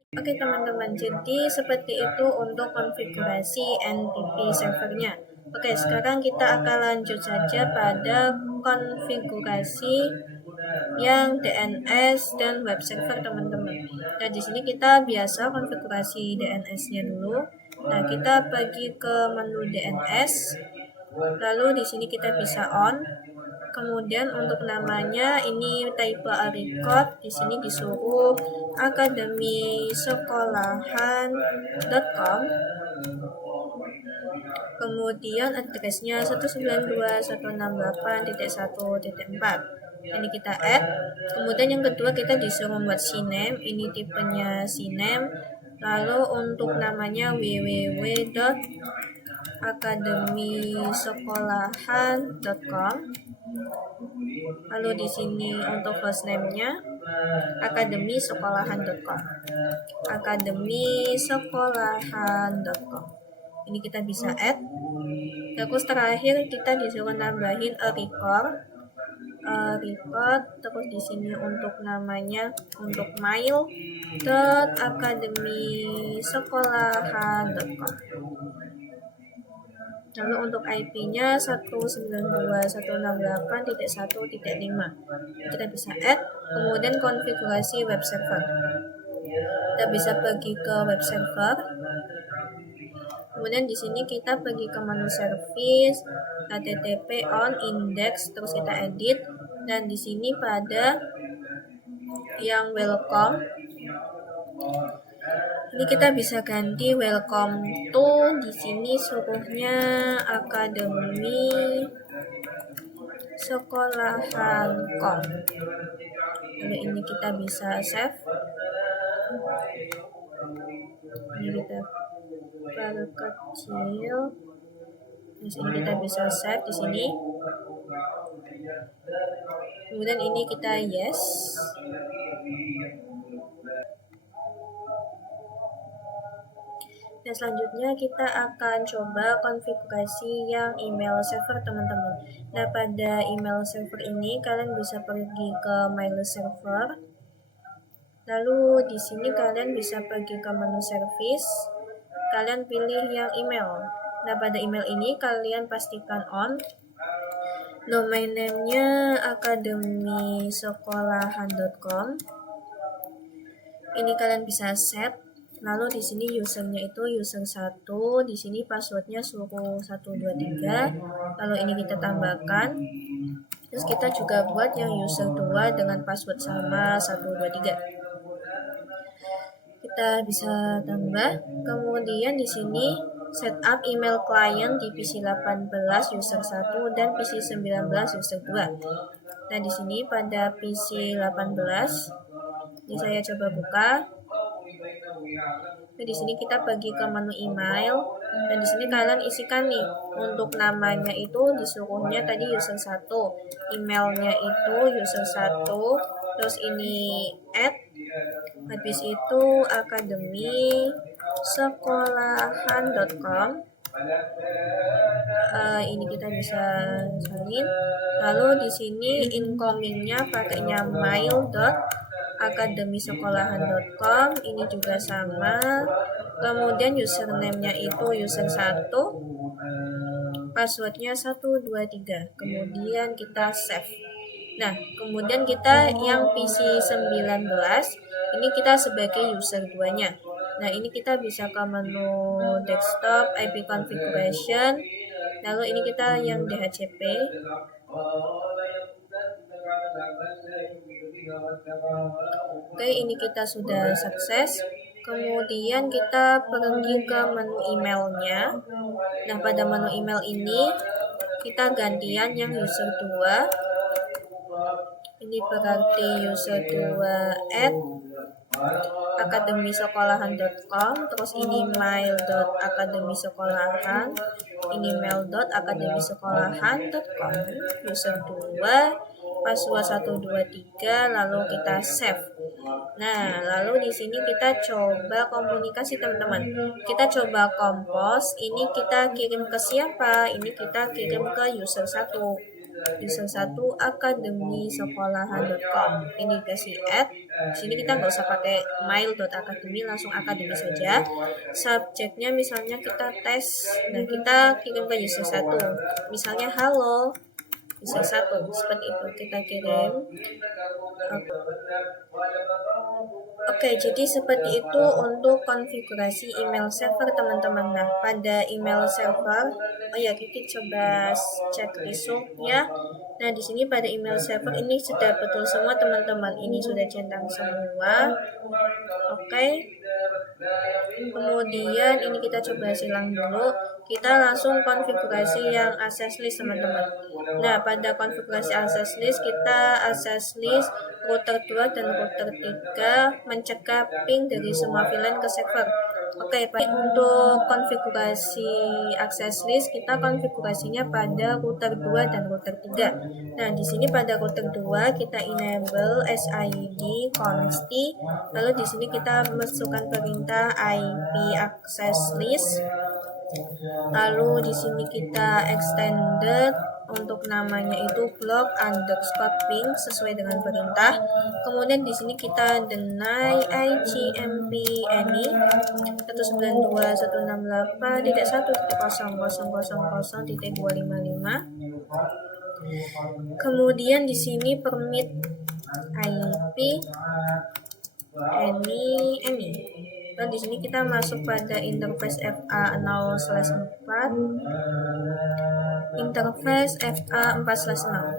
Oke teman-teman, jadi seperti itu untuk konfigurasi NTP servernya. Oke, sekarang kita akan lanjut saja pada konfigurasi yang DNS dan web server teman-teman. Nah, di sini kita biasa konfigurasi DNS-nya dulu. Nah, kita pergi ke menu DNS. Lalu di sini kita bisa on. Kemudian untuk namanya ini type a record, di sini disuruh akademisekolahan.com. Kemudian addressnya 192.168.1.4. Ini kita add. Kemudian yang kedua kita disuruh membuat CNAME, ini tipenya CNAME. Lalu untuk namanya www.akademisekolahan.com. Lalu di sini untuk first name-nya akademisekolahan.com. Akademisekolahan.com. Ini kita bisa add. Terus terakhir kita disuruh nambahin a record. Terus di sini untuk namanya untuk mail.akademisekolahan.com. Lalu untuk IP-nya 192.168.1.5. Kita bisa add. Kemudian konfigurasi web server. Kita bisa pergi ke web server. Kemudian di sini kita pergi ke menu service, http on index, terus kita edit, dan di sini pada yang welcome ini kita bisa ganti welcome to, di sini suruhnya akademi sekolahan.com. Lalu ini kita bisa save. Ini kita perkecil. Di sini kita bisa save di sini. Kemudian ini kita yes. Dan selanjutnya kita akan coba konfigurasi yang email server teman-teman. Nah, pada email server ini kalian bisa pergi ke mail server. Lalu di sini kalian bisa pergi ke menu service. Kalian pilih yang email. Nah, pada email ini kalian pastikan on. Domain name-nya akademisekolahan.com. Ini kalian bisa set. Lalu di sini usernya itu user 1, di sini passwordnya suruh 123. Lalu ini kita tambahkan. Terus kita juga buat yang user 2 dengan password sama 123. Kita bisa tambah. Kemudian di sini setup email client di PC 18 user 1 dan PC 19 user 2. Nah, di sini pada PC 18 ini saya coba buka. Nah, di sini kita pergi ke menu email dan di sini kalian isikan nih untuk namanya itu disuruhnya tadi user 1, emailnya itu user 1, terus ini add, habis itu akademisekolahan.com. Ini kita bisa salin. Lalu di sini incomingnya pakainya mail.akademisekolahan.com. Ini juga sama. Kemudian username-nya itu user 1, passwordnya 123. Kemudian kita save. Nah, kemudian kita yang PC 19 ini kita sebagai user 2-nya. Nah, ini kita bisa ke menu desktop, IP configuration. Lalu ini kita yang DHCP. Oke, ini kita sudah sukses. Kemudian kita pergi ke menu emailnya. Nah, pada menu email ini kita gantian yang user 2. Ini berarti user 2 at akademisekolahan.com, terus ini mail.akademisekolahan, ini mail.akademisekolahan.com, user 2, password 123, lalu kita save. Nah, lalu di sini kita coba komunikasi teman-teman. Kita coba compose, ini kita kirim ke siapa? Ini kita kirim ke user 1. user 1 akademisekolahan.com. Ini dikasih add. Sini kita nggak usah pakai mail.academy, langsung akademi saja. Subjeknya misalnya kita tes. Nah, kita kirim ke user 1. Misalnya halo user 1, seperti itu kita kirim. Oke, jadi seperti itu untuk konfigurasi email server teman-teman. Nah, pada email server, kita coba cek resultnya. Nah, di sini pada email server ini sudah betul semua teman-teman. Ini sudah centang semua. Oke. Kemudian ini kita coba silang dulu. Kita langsung konfigurasi yang access list teman-teman. Nah, pada konfigurasi access list kita access list router 2 dan router 3 mencegah ping dari semua VLAN ke server. Oke, baik, untuk konfigurasi access list kita konfigurasinya pada router 2 dan router 3. Nah, di sini pada router 2 kita enable SID consti, lalu di sini kita masukkan perintah IP access list. Lalu di sini kita extended, untuk namanya itu block underscore ping sesuai dengan perintah. Kemudian di sini kita deny IGMP any 192.168.1.000.255. Kemudian di sini permit IP any. Nah, di sini kita masuk pada interface FA0/4, interface FA4/6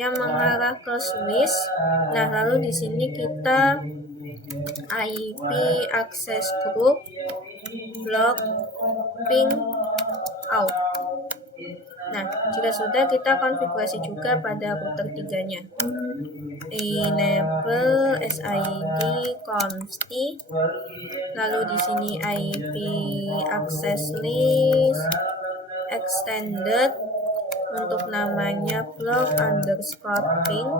yang mengarah ke Swiss. Nah, lalu di sini kita IP access group block ping out. Nah, jika sudah, kita konfigurasi juga pada router 3-nya. Enable SID consti, lalu di sini IP access list extended, untuk namanya block underscore ping,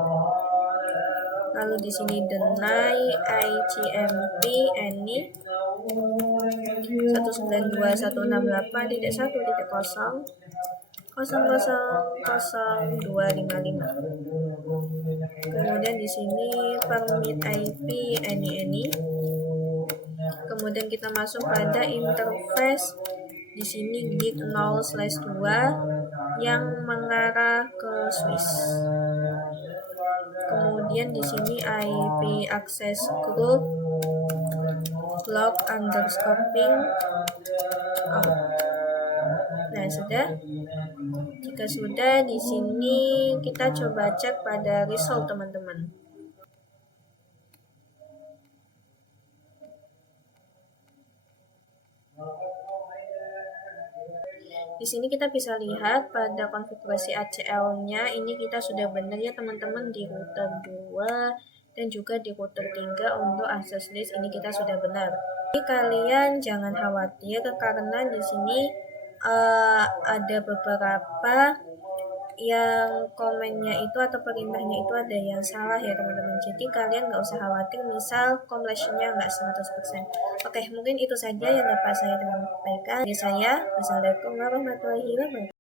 lalu di sini deny IGMP any 192.168.0.000.255. Kemudian di sini permit IP any. Kemudian kita masuk pada interface, di sini git 0/2 yang mengarah ke Swiss. Kemudian di sini IP access group block underscore ping out. Nah, sudah. Jika sudah, di sini kita coba cek pada result teman-teman. Di sini kita bisa lihat pada konfigurasi ACL-nya ini kita sudah benar ya teman-teman, di router 2 dan juga di router 3 untuk access list ini kita sudah benar. Jadi kalian jangan khawatir karena di sini ada beberapa yang komennya itu atau perintahnya itu ada yang salah ya teman-teman. Jadi kalian nggak usah khawatir misal completionnya nggak 100%. Oke, mungkin itu saja yang dapat saya sampaikan. Dari saya, wassalamualaikum warahmatullahi wabarakatuh.